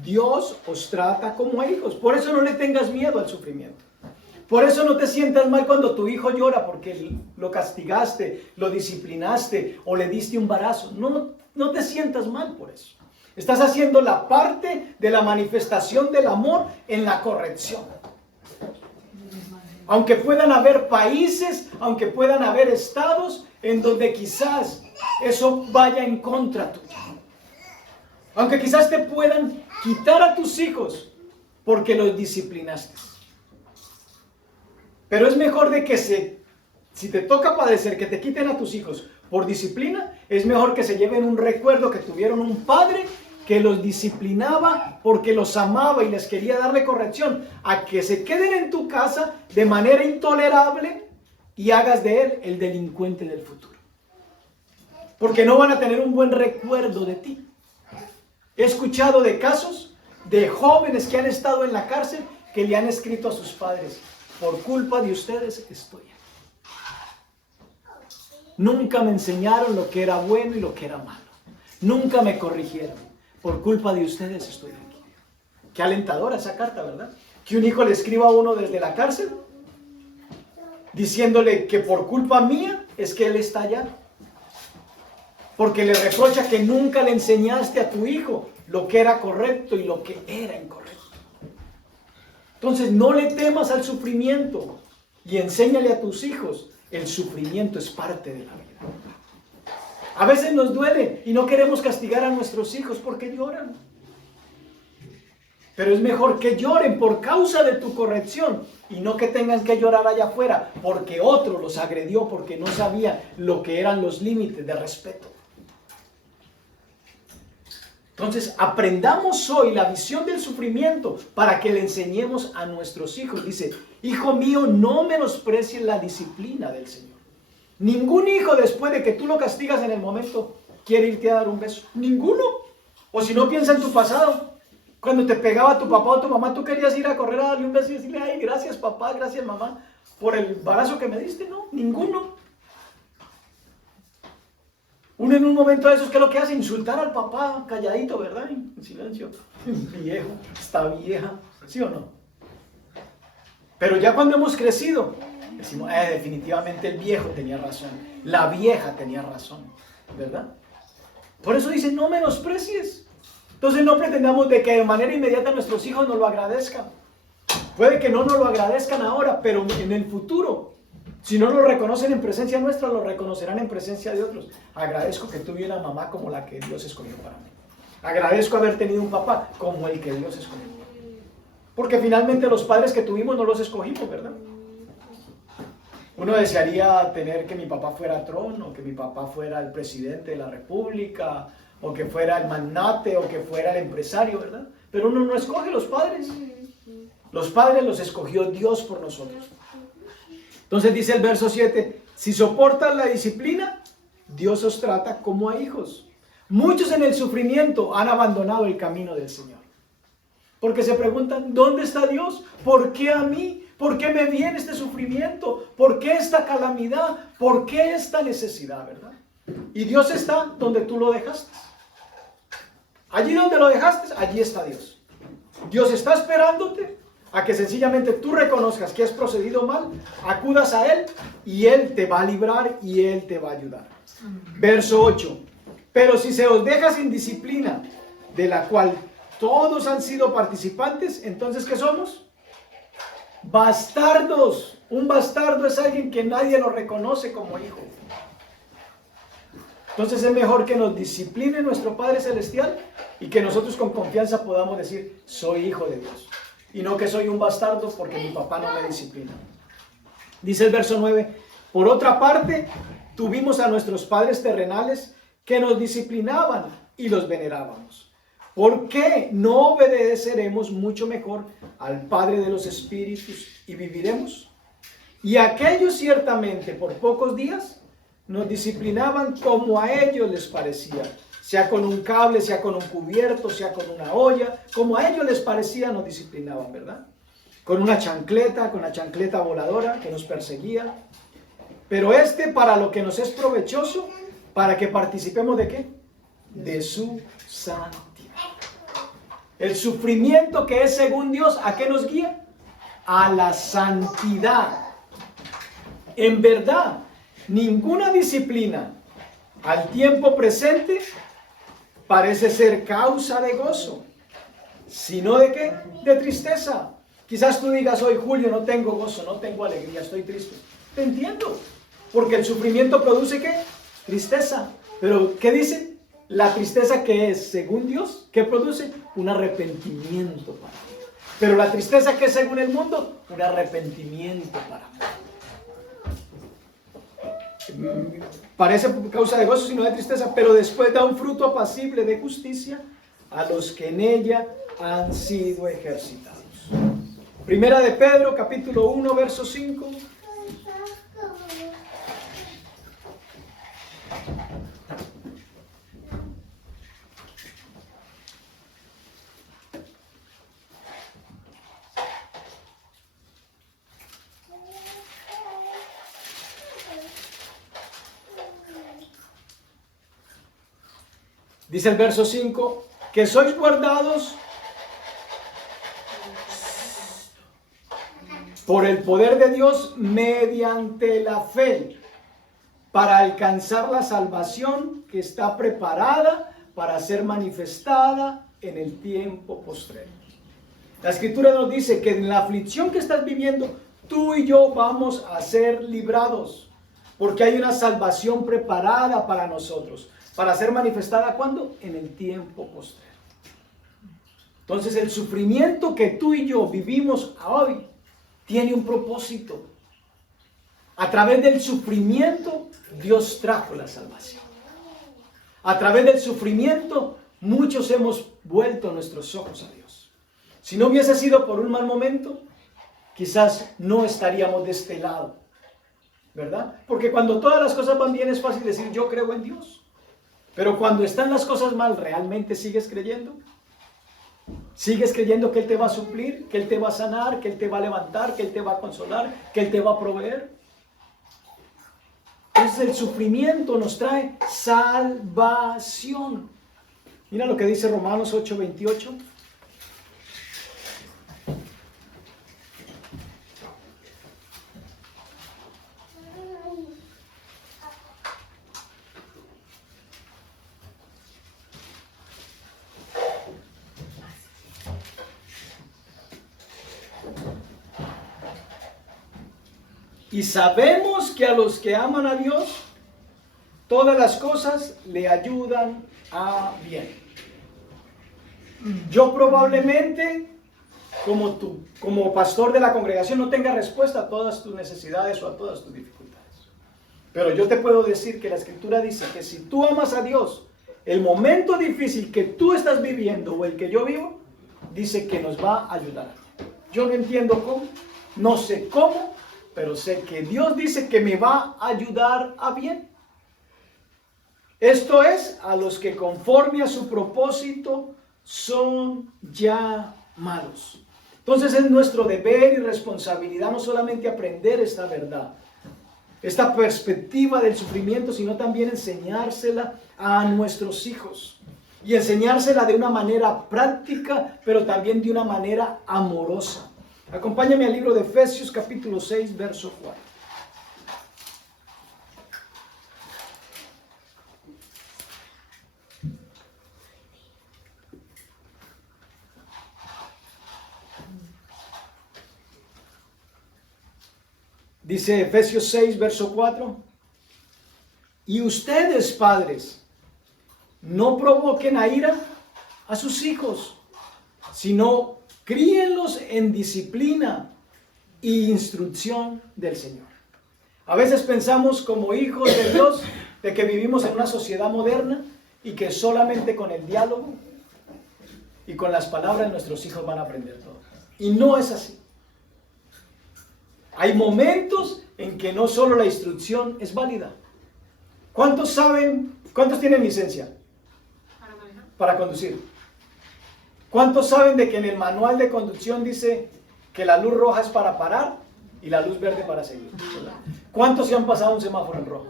Dios os trata como a hijos. Por eso no le tengas miedo al sufrimiento. Por eso no te sientas mal cuando tu hijo llora porque lo castigaste, lo disciplinaste o le diste un barazo. No te sientas mal por eso. Estás haciendo la parte de la manifestación del amor en la corrección. Aunque puedan haber países, aunque puedan haber estados en donde quizás eso vaya en contra tuya. Aunque quizás te puedan quitar a tus hijos porque los disciplinaste. Pero es mejor de que si te toca padecer, que te quiten a tus hijos por disciplina, es mejor que se lleven un recuerdo que tuvieron un padre que los disciplinaba porque los amaba y les quería darle corrección, a que se queden en tu casa de manera intolerable y hagas de él el delincuente del futuro. Porque no van a tener un buen recuerdo de ti. He escuchado de casos de jóvenes que han estado en la cárcel que le han escrito a sus padres: por culpa de ustedes estoy aquí. Nunca me enseñaron lo que era bueno y lo que era malo. Nunca me corrigieron. Por culpa de ustedes estoy aquí. Qué alentadora esa carta, ¿verdad? Que un hijo le escriba a uno desde la cárcel diciéndole que por culpa mía es que él está allá. Porque le reprocha que nunca le enseñaste a tu hijo lo que era correcto y lo que era incorrecto. Entonces no le temas al sufrimiento y enséñale a tus hijos, el sufrimiento es parte de la vida. A veces nos duele y no queremos castigar a nuestros hijos porque lloran. Pero es mejor que lloren por causa de tu corrección y no que tengan que llorar allá afuera porque otro los agredió porque no sabía lo que eran los límites de respeto. Entonces, aprendamos hoy la visión del sufrimiento para que le enseñemos a nuestros hijos. Dice, hijo mío, no menosprecies la disciplina del Señor. Ningún hijo, después de que tú lo castigas en el momento, quiere irte a dar un beso. Ninguno. O si no, piensa en tu pasado. Cuando te pegaba tu papá o tu mamá, tú querías ir a correr a darle un beso y decirle, ay, gracias papá, gracias mamá, por el barazo que me diste. No, ninguno. Uno en un momento de esos, ¿qué es lo que hace? Insultar al papá calladito, ¿verdad? En silencio. Viejo, está vieja, ¿sí o no? Pero ya cuando hemos crecido, decimos, definitivamente el viejo tenía razón, la vieja tenía razón, ¿verdad? Por eso dice, no menosprecies. Entonces no pretendamos de que de manera inmediata nuestros hijos nos lo agradezcan. Puede que no nos lo agradezcan ahora, pero en el futuro, si no lo reconocen en presencia nuestra, lo reconocerán en presencia de otros. Agradezco que tuve una mamá como la que Dios escogió para mí. Agradezco haber tenido un papá como el que Dios escogió. Porque finalmente los padres que tuvimos no los escogimos, ¿verdad? Uno desearía tener que mi papá fuera Trump, o que mi papá fuera el presidente de la república, o que fuera el magnate, o que fuera el empresario, ¿verdad? Pero uno no escoge los padres. Los padres los escogió Dios por nosotros. Entonces dice el verso 7, si soportan la disciplina, Dios os trata como a hijos. Muchos en el sufrimiento han abandonado el camino del Señor. Porque se preguntan, ¿dónde está Dios? ¿Por qué a mí? ¿Por qué me viene este sufrimiento? ¿Por qué esta calamidad? ¿Por qué esta necesidad, verdad? Y Dios está donde tú lo dejaste. Allí donde lo dejaste, allí está Dios. Dios está esperándote a que sencillamente tú reconozcas que has procedido mal, acudas a Él y Él te va a librar y Él te va a ayudar. Verso 8. Pero si se os deja sin disciplina, de la cual todos han sido participantes, entonces ¿qué somos? Bastardos. Un bastardo es alguien que nadie lo reconoce como hijo. Entonces es mejor que nos discipline nuestro Padre Celestial y que nosotros con confianza podamos decir, soy hijo de Dios. Y no que soy un bastardo porque mi papá no me disciplina. Dice el verso 9, por otra parte, tuvimos a nuestros padres terrenales que nos disciplinaban y los venerábamos. ¿Por qué no obedeceremos mucho mejor al Padre de los Espíritus y viviremos? Y aquellos ciertamente por pocos días nos disciplinaban como a ellos les parecía, sea con un cable, sea con un cubierto, sea con una olla, como a ellos les parecía nos disciplinaban, ¿verdad? Con la chancleta voladora que nos perseguía. Pero para lo que nos es provechoso, para que participemos ¿de qué? De su santidad. El sufrimiento que es según Dios, ¿a qué nos guía? A la santidad. En verdad, ninguna disciplina al tiempo presente parece ser causa de gozo, sino ¿de qué? De tristeza. Quizás tú digas hoy, Julio, no tengo gozo, no tengo alegría, estoy triste. Te entiendo, porque el sufrimiento produce ¿qué? Tristeza. Pero ¿qué dice? La tristeza que es, según Dios, ¿qué produce? Un arrepentimiento para mí. Pero la tristeza que es según el mundo, un arrepentimiento para mí. Parece causa de gozo, sino de tristeza, pero después da un fruto apacible de justicia a los que en ella han sido ejercitados. Primera de Pedro, capítulo 1, verso 5. Dice el verso 5, que sois guardados por el poder de Dios mediante la fe, para alcanzar la salvación que está preparada para ser manifestada en el tiempo postrero. La Escritura nos dice que en la aflicción que estás viviendo, tú y yo vamos a ser librados, porque hay una salvación preparada para nosotros. ¿Para ser manifestada cuándo? En el tiempo postrero. Entonces el sufrimiento que tú y yo vivimos hoy tiene un propósito. A través del sufrimiento Dios trajo la salvación. A través del sufrimiento muchos hemos vuelto nuestros ojos a Dios. Si no hubiese sido por un mal momento, quizás no estaríamos de este lado, ¿verdad? Porque cuando todas las cosas van bien es fácil decir yo creo en Dios. Pero cuando están las cosas mal, ¿realmente sigues creyendo? ¿Sigues creyendo que Él te va a suplir, que Él te va a sanar, que Él te va a levantar, que Él te va a consolar, que Él te va a proveer? Entonces el sufrimiento nos trae salvación. Mira lo que dice Romanos 8:28. Y sabemos que a los que aman a Dios, todas las cosas le ayudan a bien. Yo probablemente, como pastor de la congregación, no tenga respuesta a todas tus necesidades o a todas tus dificultades. Pero yo te puedo decir que la Escritura dice que si tú amas a Dios, el momento difícil que tú estás viviendo o el que yo vivo, dice que nos va a ayudar. Yo no entiendo cómo, no sé cómo, pero sé que Dios dice que me va a ayudar a bien. Esto es, a los que conforme a su propósito son llamados. Entonces es nuestro deber y responsabilidad no solamente aprender esta verdad, esta perspectiva del sufrimiento, sino también enseñársela a nuestros hijos. Y enseñársela de una manera práctica, pero también de una manera amorosa. Acompáñame al libro de Efesios capítulo 6, verso 4. Dice Efesios 6, verso 4. Y ustedes, padres, no provoquen a ira a sus hijos, sino críenlos en disciplina e instrucción del Señor. A veces pensamos como hijos de Dios de que vivimos en una sociedad moderna y que solamente con el diálogo y con las palabras nuestros hijos van a aprender todo. Y no es así. Hay momentos en que no solo la instrucción es válida. ¿Cuántos saben, cuántos tienen licencia para conducir? ¿Cuántos saben de que en el manual de conducción dice que la luz roja es para parar y la luz verde para seguir? ¿Cuántos se han pasado un semáforo en rojo?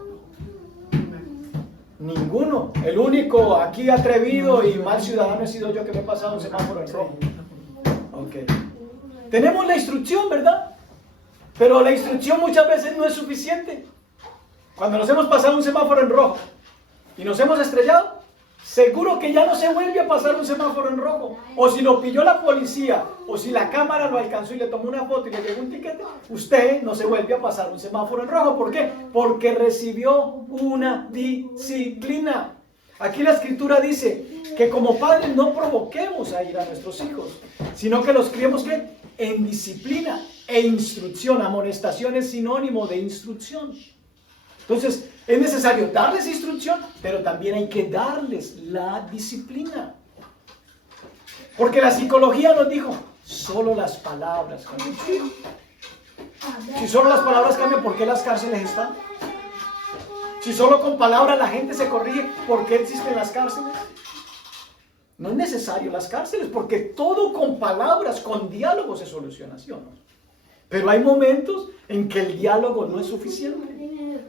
Ninguno. El único aquí atrevido y mal ciudadano he sido yo que me he pasado un semáforo en rojo. Okay. Tenemos la instrucción, ¿verdad? Pero la instrucción muchas veces no es suficiente. Cuando nos hemos pasado un semáforo en rojo y nos hemos estrellado, seguro que ya no se vuelve a pasar un semáforo en rojo. O si lo pilló la policía, o si la cámara lo alcanzó y le tomó una foto y le llegó un tiquete, usted no se vuelve a pasar un semáforo en rojo. ¿Por qué? Porque recibió una disciplina. Aquí la Escritura dice que como padres no provoquemos a ir a nuestros hijos, sino que los criemos ¿qué? En disciplina e instrucción. Amonestación es sinónimo de instrucción. Entonces, es necesario darles instrucción, pero también hay que darles la disciplina. Porque la psicología nos dijo, solo las palabras cambian. Si solo las palabras cambian, ¿por qué las cárceles están? Si solo con palabras la gente se corrige, ¿por qué existen las cárceles? No es necesario las cárceles, porque todo con palabras, con diálogo se soluciona, ¿sí o no? Pero hay momentos en que el diálogo no es suficiente.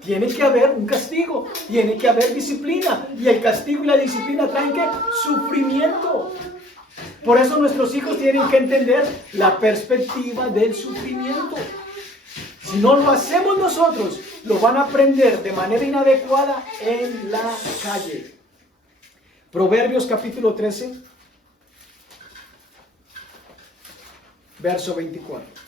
Tiene que haber un castigo, tiene que haber disciplina. Y el castigo y la disciplina traen ¿qué? Sufrimiento. Por eso nuestros hijos tienen que entender la perspectiva del sufrimiento. Si no lo hacemos nosotros, lo van a aprender de manera inadecuada en la calle. Proverbios capítulo 13, verso 24.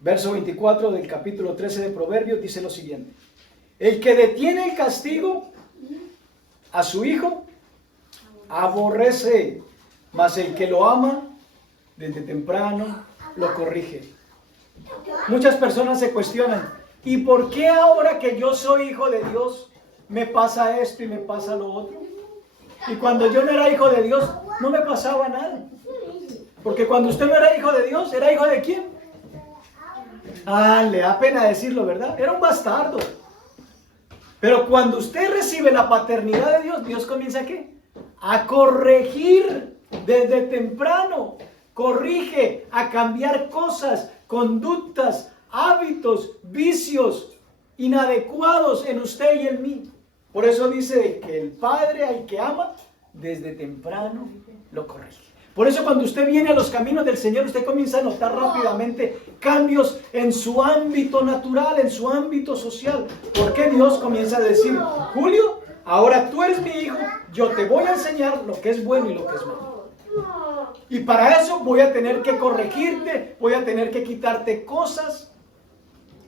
Verso 24 del capítulo 13 de Proverbios dice lo siguiente. El que detiene el castigo a su hijo, aborrece, mas el que lo ama, desde temprano lo corrige. Muchas personas se cuestionan, ¿y por qué ahora que yo soy hijo de Dios, me pasa esto y me pasa lo otro? Y cuando yo no era hijo de Dios, no me pasaba nada. Porque cuando usted no era hijo de Dios, ¿era hijo de quién? Le da pena decirlo, ¿verdad? Era un bastardo. Pero cuando usted recibe la paternidad de Dios, Dios comienza ¿a qué? A corregir desde temprano. Corrige, a cambiar cosas, conductas, hábitos, vicios inadecuados en usted y en mí. Por eso dice que el padre al que ama, desde temprano lo corrige. Por eso cuando usted viene a los caminos del Señor, usted comienza a notar rápidamente cambios en su ámbito natural, en su ámbito social. Porque Dios comienza a decir, Julio, ahora tú eres mi hijo, yo te voy a enseñar lo que es bueno y lo que es malo. Y para eso voy a tener que corregirte, voy a tener que quitarte cosas.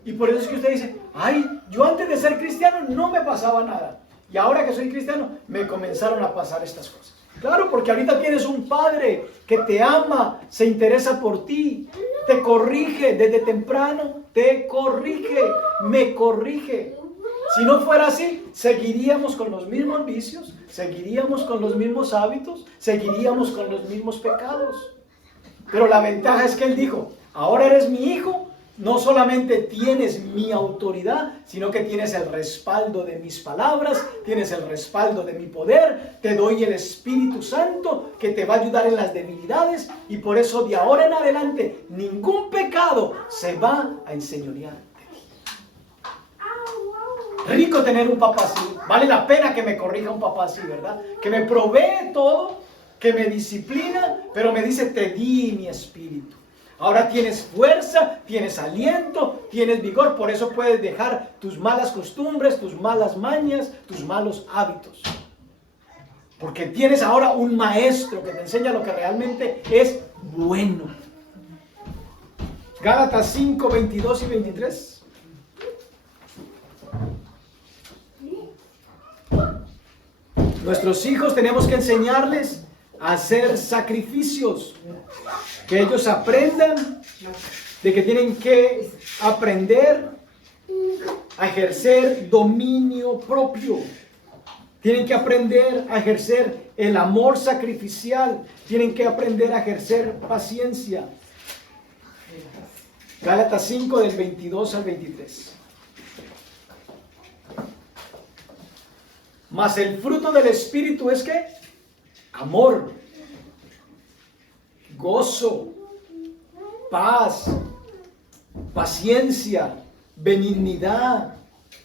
Y por eso es que usted dice, ay, yo antes de ser cristiano no me pasaba nada. Y ahora que soy cristiano, me comenzaron a pasar estas cosas. Claro, porque ahorita tienes un padre que te ama, se interesa por ti, te corrige desde temprano, te corrige, me corrige. Si no fuera así, seguiríamos con los mismos vicios, seguiríamos con los mismos hábitos, seguiríamos con los mismos pecados. Pero la ventaja es que él dijo, ahora eres mi hijo. No solamente tienes mi autoridad, sino que tienes el respaldo de mis palabras, tienes el respaldo de mi poder, te doy el Espíritu Santo que te va a ayudar en las debilidades y por eso de ahora en adelante ningún pecado se va a enseñorear de ti. Rico tener un papá así, vale la pena que me corrija un papá así, ¿verdad? Que me provee todo, que me disciplina, pero me dice, te di mi espíritu. Ahora tienes fuerza, tienes aliento, tienes vigor, por eso puedes dejar tus malas costumbres, tus malas mañas, tus malos hábitos. Porque tienes ahora un maestro que te enseña lo que realmente es bueno. Gálatas 5, 22 y 23. Nuestros hijos tenemos que enseñarles a hacer sacrificios, que ellos aprendan de que tienen que aprender a ejercer dominio propio, tienen que aprender a ejercer el amor sacrificial, tienen que aprender a ejercer paciencia. Gálatas 5 del 22 al 23. Mas el fruto del Espíritu es ¿qué? Amor, gozo, paz, paciencia, benignidad,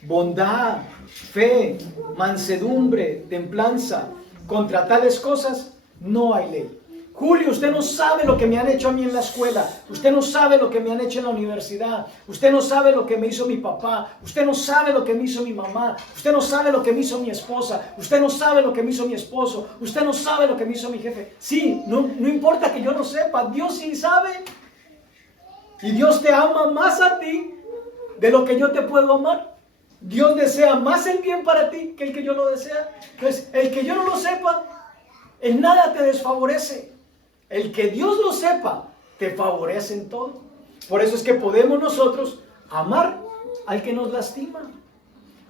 bondad, fe, mansedumbre, templanza. Contra tales cosas no hay ley. Julio, usted no sabe lo que me han hecho a mí en la escuela. Usted no sabe lo que me han hecho en la universidad. Usted no sabe lo que me hizo mi papá. Usted no sabe lo que me hizo mi mamá. Usted no sabe lo que me hizo mi esposa. Usted no sabe lo que me hizo mi esposo. Usted no sabe lo que me hizo mi jefe. Sí, no importa que yo no sepa. Dios sí sabe. Y Dios te ama más a ti de lo que yo te puedo amar. Dios desea más el bien para ti que el que yo lo desea. Entonces, el que yo no lo sepa, en nada te desfavorece. El que Dios lo sepa, te favorece en todo. Por eso es que podemos nosotros amar al que nos lastima,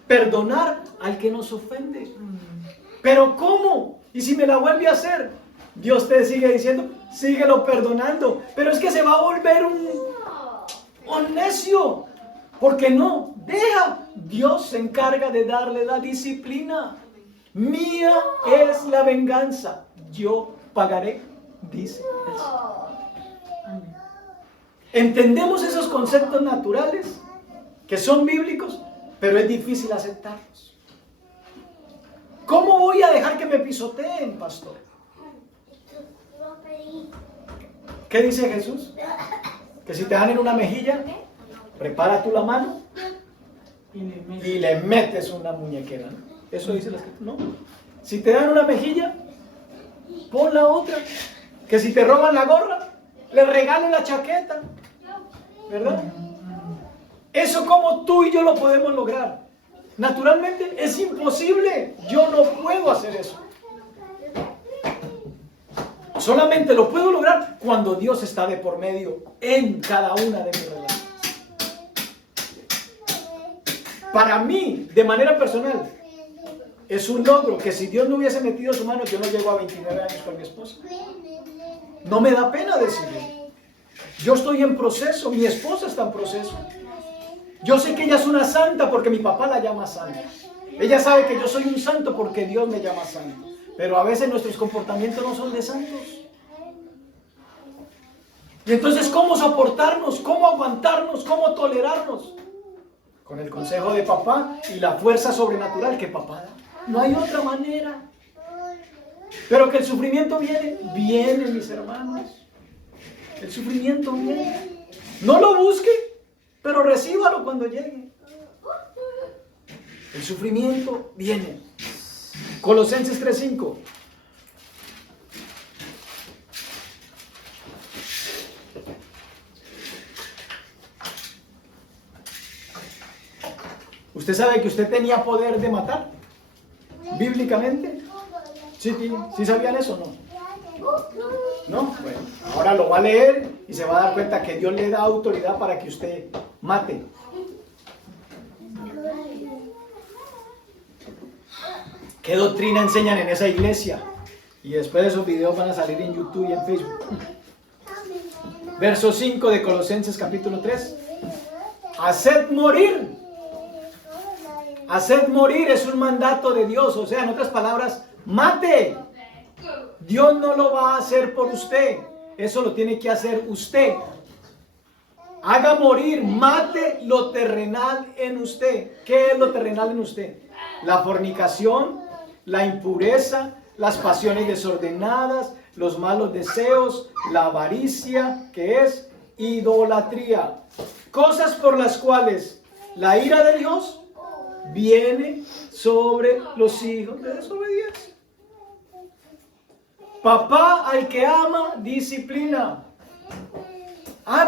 perdonar al que nos ofende. Pero ¿cómo? ¿Y si me la vuelve a hacer? Dios te sigue diciendo, síguelo perdonando. Pero es que se va a volver un necio. Porque no, deja. Dios se encarga de darle la disciplina. Mía es la venganza, yo pagaré, dice el Señor. Entendemos esos conceptos naturales que son bíblicos, pero es difícil aceptarlos. ¿Cómo voy a dejar que me pisoteen, pastor? ¿Qué dice Jesús? Que si te dan en una mejilla, prepara tú la mano y le metes una muñequera, ¿no? Eso dice la escritura, ¿no? Si te dan una mejilla, pon la otra. Que si te roban la gorra, le regalen la chaqueta, ¿verdad? Eso como tú y yo lo podemos lograr. Naturalmente es imposible. Yo no puedo hacer eso. Solamente lo puedo lograr cuando Dios está de por medio en cada una de mis relaciones. Para mí, de manera personal, es un logro que si Dios no hubiese metido su mano, yo no llego a 29 años con mi esposa. No me da pena decirlo. Yo estoy en proceso, mi esposa está en proceso. Yo sé que ella es una santa porque mi papá la llama santa. Ella sabe que yo soy un santo porque Dios me llama santo. Pero a veces nuestros comportamientos no son de santos. Y entonces, ¿cómo soportarnos? ¿Cómo aguantarnos? ¿Cómo tolerarnos? Con el consejo de papá y la fuerza sobrenatural que papá da. No hay otra manera. Pero que el sufrimiento viene, viene, mis hermanos. El sufrimiento viene. No lo busque, pero recíbalo cuando llegue. El sufrimiento viene. Colosenses 3:5. ¿Usted sabe que usted tenía poder de matar? Bíblicamente. ¿Sí sabían eso o no? ¿No? Bueno, ahora lo va a leer y se va a dar cuenta que Dios le da autoridad para que usted mate. ¿Qué doctrina enseñan en esa iglesia? Y después de esos videos van a salir en YouTube y en Facebook. Verso 5 de Colosenses capítulo 3. Haced morir. Haced morir es un mandato de Dios. O sea, en otras palabras, mate. Dios no lo va a hacer por usted. Eso lo tiene que hacer usted. Haga morir, mate lo terrenal en usted. ¿Qué es lo terrenal en usted? La fornicación, la impureza, las pasiones desordenadas, los malos deseos, la avaricia, que es idolatría. Cosas por las cuales la ira de Dios viene sobre los hijos de desobediencia. Papá al que ama, disciplina.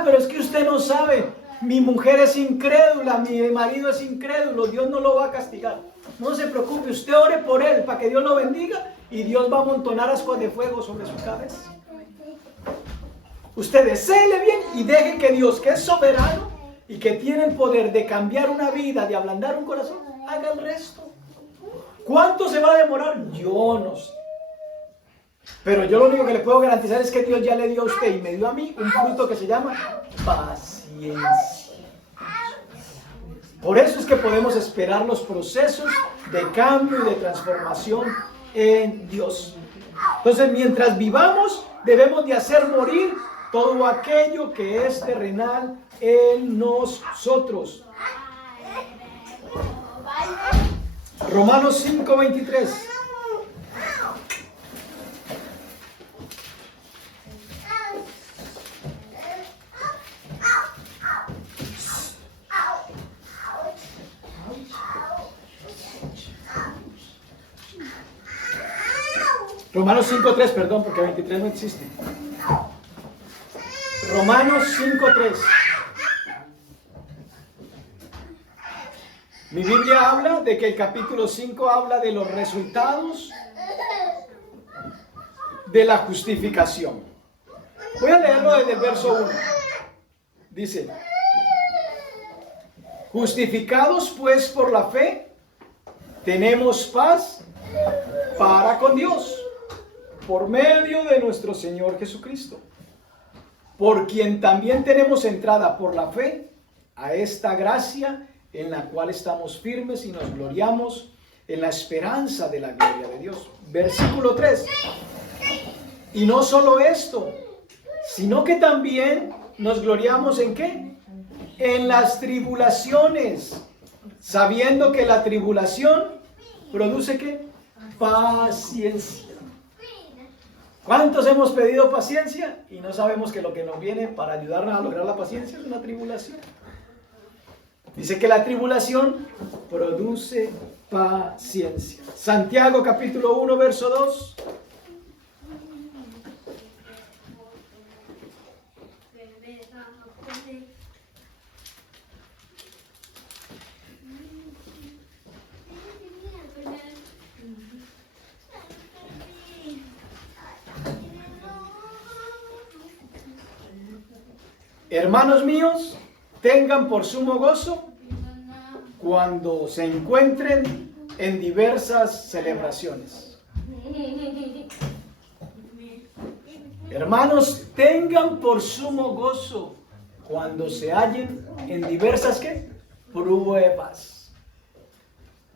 Pero es que usted no sabe. Mi mujer es incrédula, mi marido es incrédulo. Dios no lo va a castigar. No se preocupe, usted ore por él para que Dios lo bendiga y Dios va a amontonar ascuas de fuego sobre su cabeza. Usted deséele bien y deje que Dios, que es soberano y que tiene el poder de cambiar una vida, de ablandar un corazón, haga el resto. ¿Cuánto se va a demorar? Yo no sé. Pero yo lo único que le puedo garantizar es que Dios ya le dio a usted y me dio a mí un fruto que se llama paciencia. Por eso es que podemos esperar los procesos de cambio y de transformación en Dios. Entonces, mientras vivamos, debemos de hacer morir todo aquello que es terrenal en nosotros. Romanos 5:23. Romanos 5:3, perdón, porque 23 no existe. Romanos 5:3. Mi Biblia habla de que el capítulo 5 habla de los resultados de la justificación. Voy a leerlo desde el verso 1. Dice: justificados pues por la fe, tenemos paz para con Dios, por medio de nuestro Señor Jesucristo, por quien también tenemos entrada por la fe a esta gracia en la cual estamos firmes y nos gloriamos en la esperanza de la gloria de Dios. Versículo 3. Y no solo esto, sino que también nos gloriamos ¿en qué? En las tribulaciones, sabiendo que la tribulación produce ¿qué? Paciencia. ¿Cuántos hemos pedido paciencia y no sabemos que lo que nos viene para ayudarnos a lograr la paciencia es una tribulación? Dice que la tribulación produce paciencia. Santiago capítulo 1 verso 2. Hermanos míos, tengan por sumo gozo cuando se encuentren en diversas celebraciones. Hermanos, tengan por sumo gozo cuando se hallen en diversas ¿qué? Pruebas.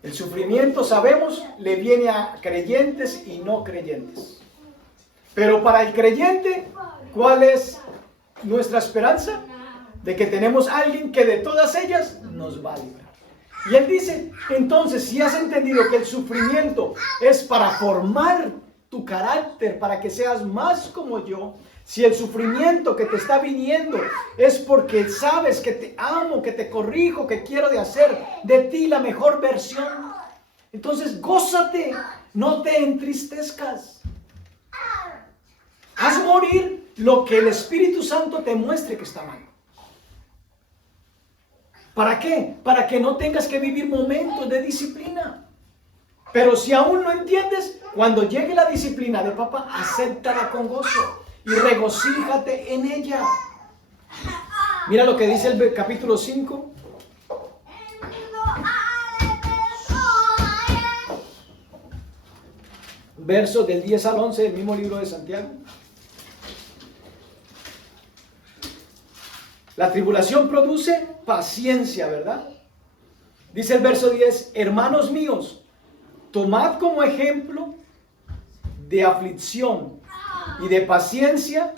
El sufrimiento, sabemos, le viene a creyentes y no creyentes. Pero para el creyente, ¿cuál es nuestra esperanza? De que tenemos a alguien que de todas ellas nos va a librar. Y él dice, entonces, si has entendido que el sufrimiento es para formar tu carácter para que seas más como yo, si el sufrimiento que te está viniendo es porque sabes que te amo, que te corrijo, que quiero de hacer de ti la mejor versión, entonces gózate, no te entristezcas. Haz morir lo que el Espíritu Santo te muestre que está mal. ¿Para qué? Para que no tengas que vivir momentos de disciplina. Pero si aún no entiendes, cuando llegue la disciplina de papá, acéptala con gozo y regocíjate en ella. Mira lo que dice el capítulo 5. Versos del 10 al 11 del mismo libro de Santiago. La tribulación produce paciencia, ¿verdad? Dice el verso 10, hermanos míos, tomad como ejemplo de aflicción y de paciencia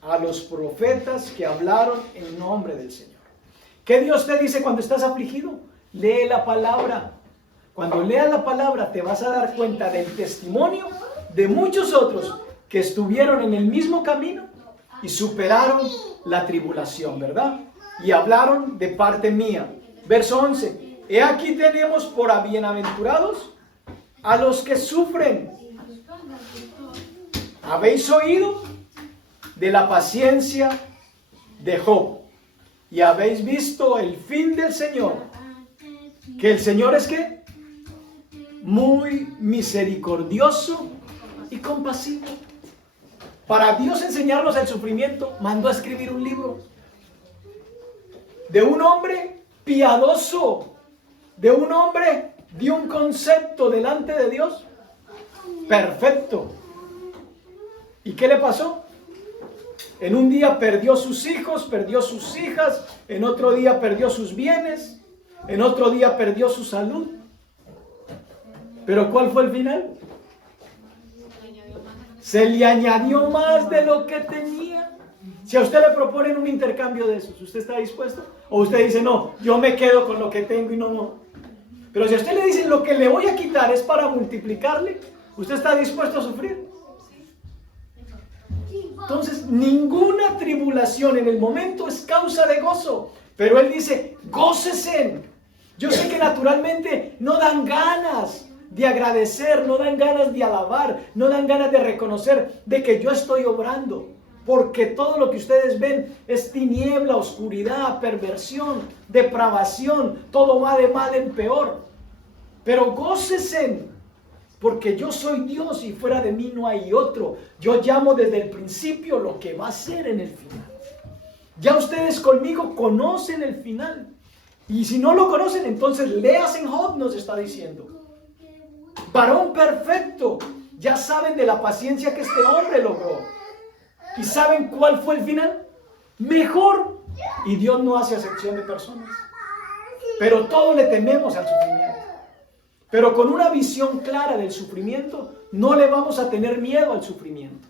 a los profetas que hablaron en nombre del Señor. ¿Qué Dios te dice cuando estás afligido? Lee la palabra. Cuando leas la palabra te vas a dar cuenta del testimonio de muchos otros que estuvieron en el mismo camino y superaron la tribulación, ¿verdad? Y hablaron de parte mía. Verso 11. He aquí tenemos por bienaventurados a los que sufren. ¿Habéis oído de la paciencia de Job? Y habéis visto el fin del Señor. ¿Que el Señor es qué? Muy misericordioso y compasivo. Para Dios enseñarnos el sufrimiento, mandó a escribir un libro de un hombre piadoso, de un hombre de un concepto delante de Dios perfecto. ¿Y qué le pasó? En un día perdió sus hijos, perdió sus hijas, en otro día perdió sus bienes, en otro día perdió su salud. ¿Pero cuál fue el final? Se le añadió más de lo que tenía. Si a usted le proponen un intercambio de esos, ¿usted está dispuesto? O usted dice, no, yo me quedo con lo que tengo y no. Pero si a usted le dicen, lo que le voy a quitar es para multiplicarle, ¿usted está dispuesto a sufrir? Entonces, ninguna tribulación en el momento es causa de gozo. Pero él dice, gócesen. Yo sé que naturalmente no dan ganas de agradecer, no dan ganas de alabar, no dan ganas de reconocer de que yo estoy obrando, porque todo lo que ustedes ven es tiniebla, oscuridad, perversión, depravación, todo va de mal en peor. Pero gócesen, porque yo soy Dios y fuera de mí no hay otro. Yo llamo desde el principio lo que va a ser en el final. Ya ustedes conmigo conocen el final. Y si no lo conocen, entonces leas en Job, nos está diciendo. Varón perfecto, ya saben de la paciencia que este hombre logró. ¿Y saben cuál fue el final? Mejor. Y Dios no hace acepción de personas. Pero todos le tememos al sufrimiento. Pero con una visión clara del sufrimiento, no le vamos a tener miedo al sufrimiento.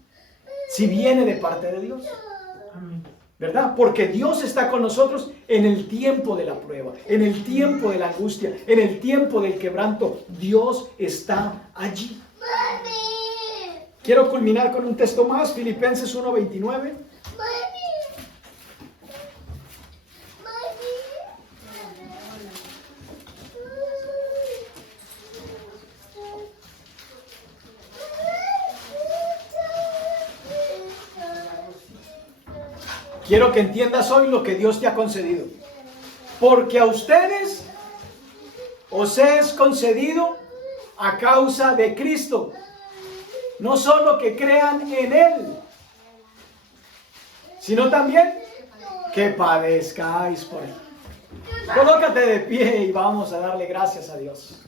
Si viene de parte de Dios. ¿Verdad? Porque Dios está con nosotros en el tiempo de la prueba, en el tiempo de la angustia, en el tiempo del quebranto. Dios está allí. Quiero culminar con un texto más, Filipenses 1:29. Quiero que entiendas hoy lo que Dios te ha concedido. Porque a ustedes os es concedido a causa de Cristo. No solo que crean en Él, sino también que padezcáis por Él. Colócate de pie y vamos a darle gracias a Dios.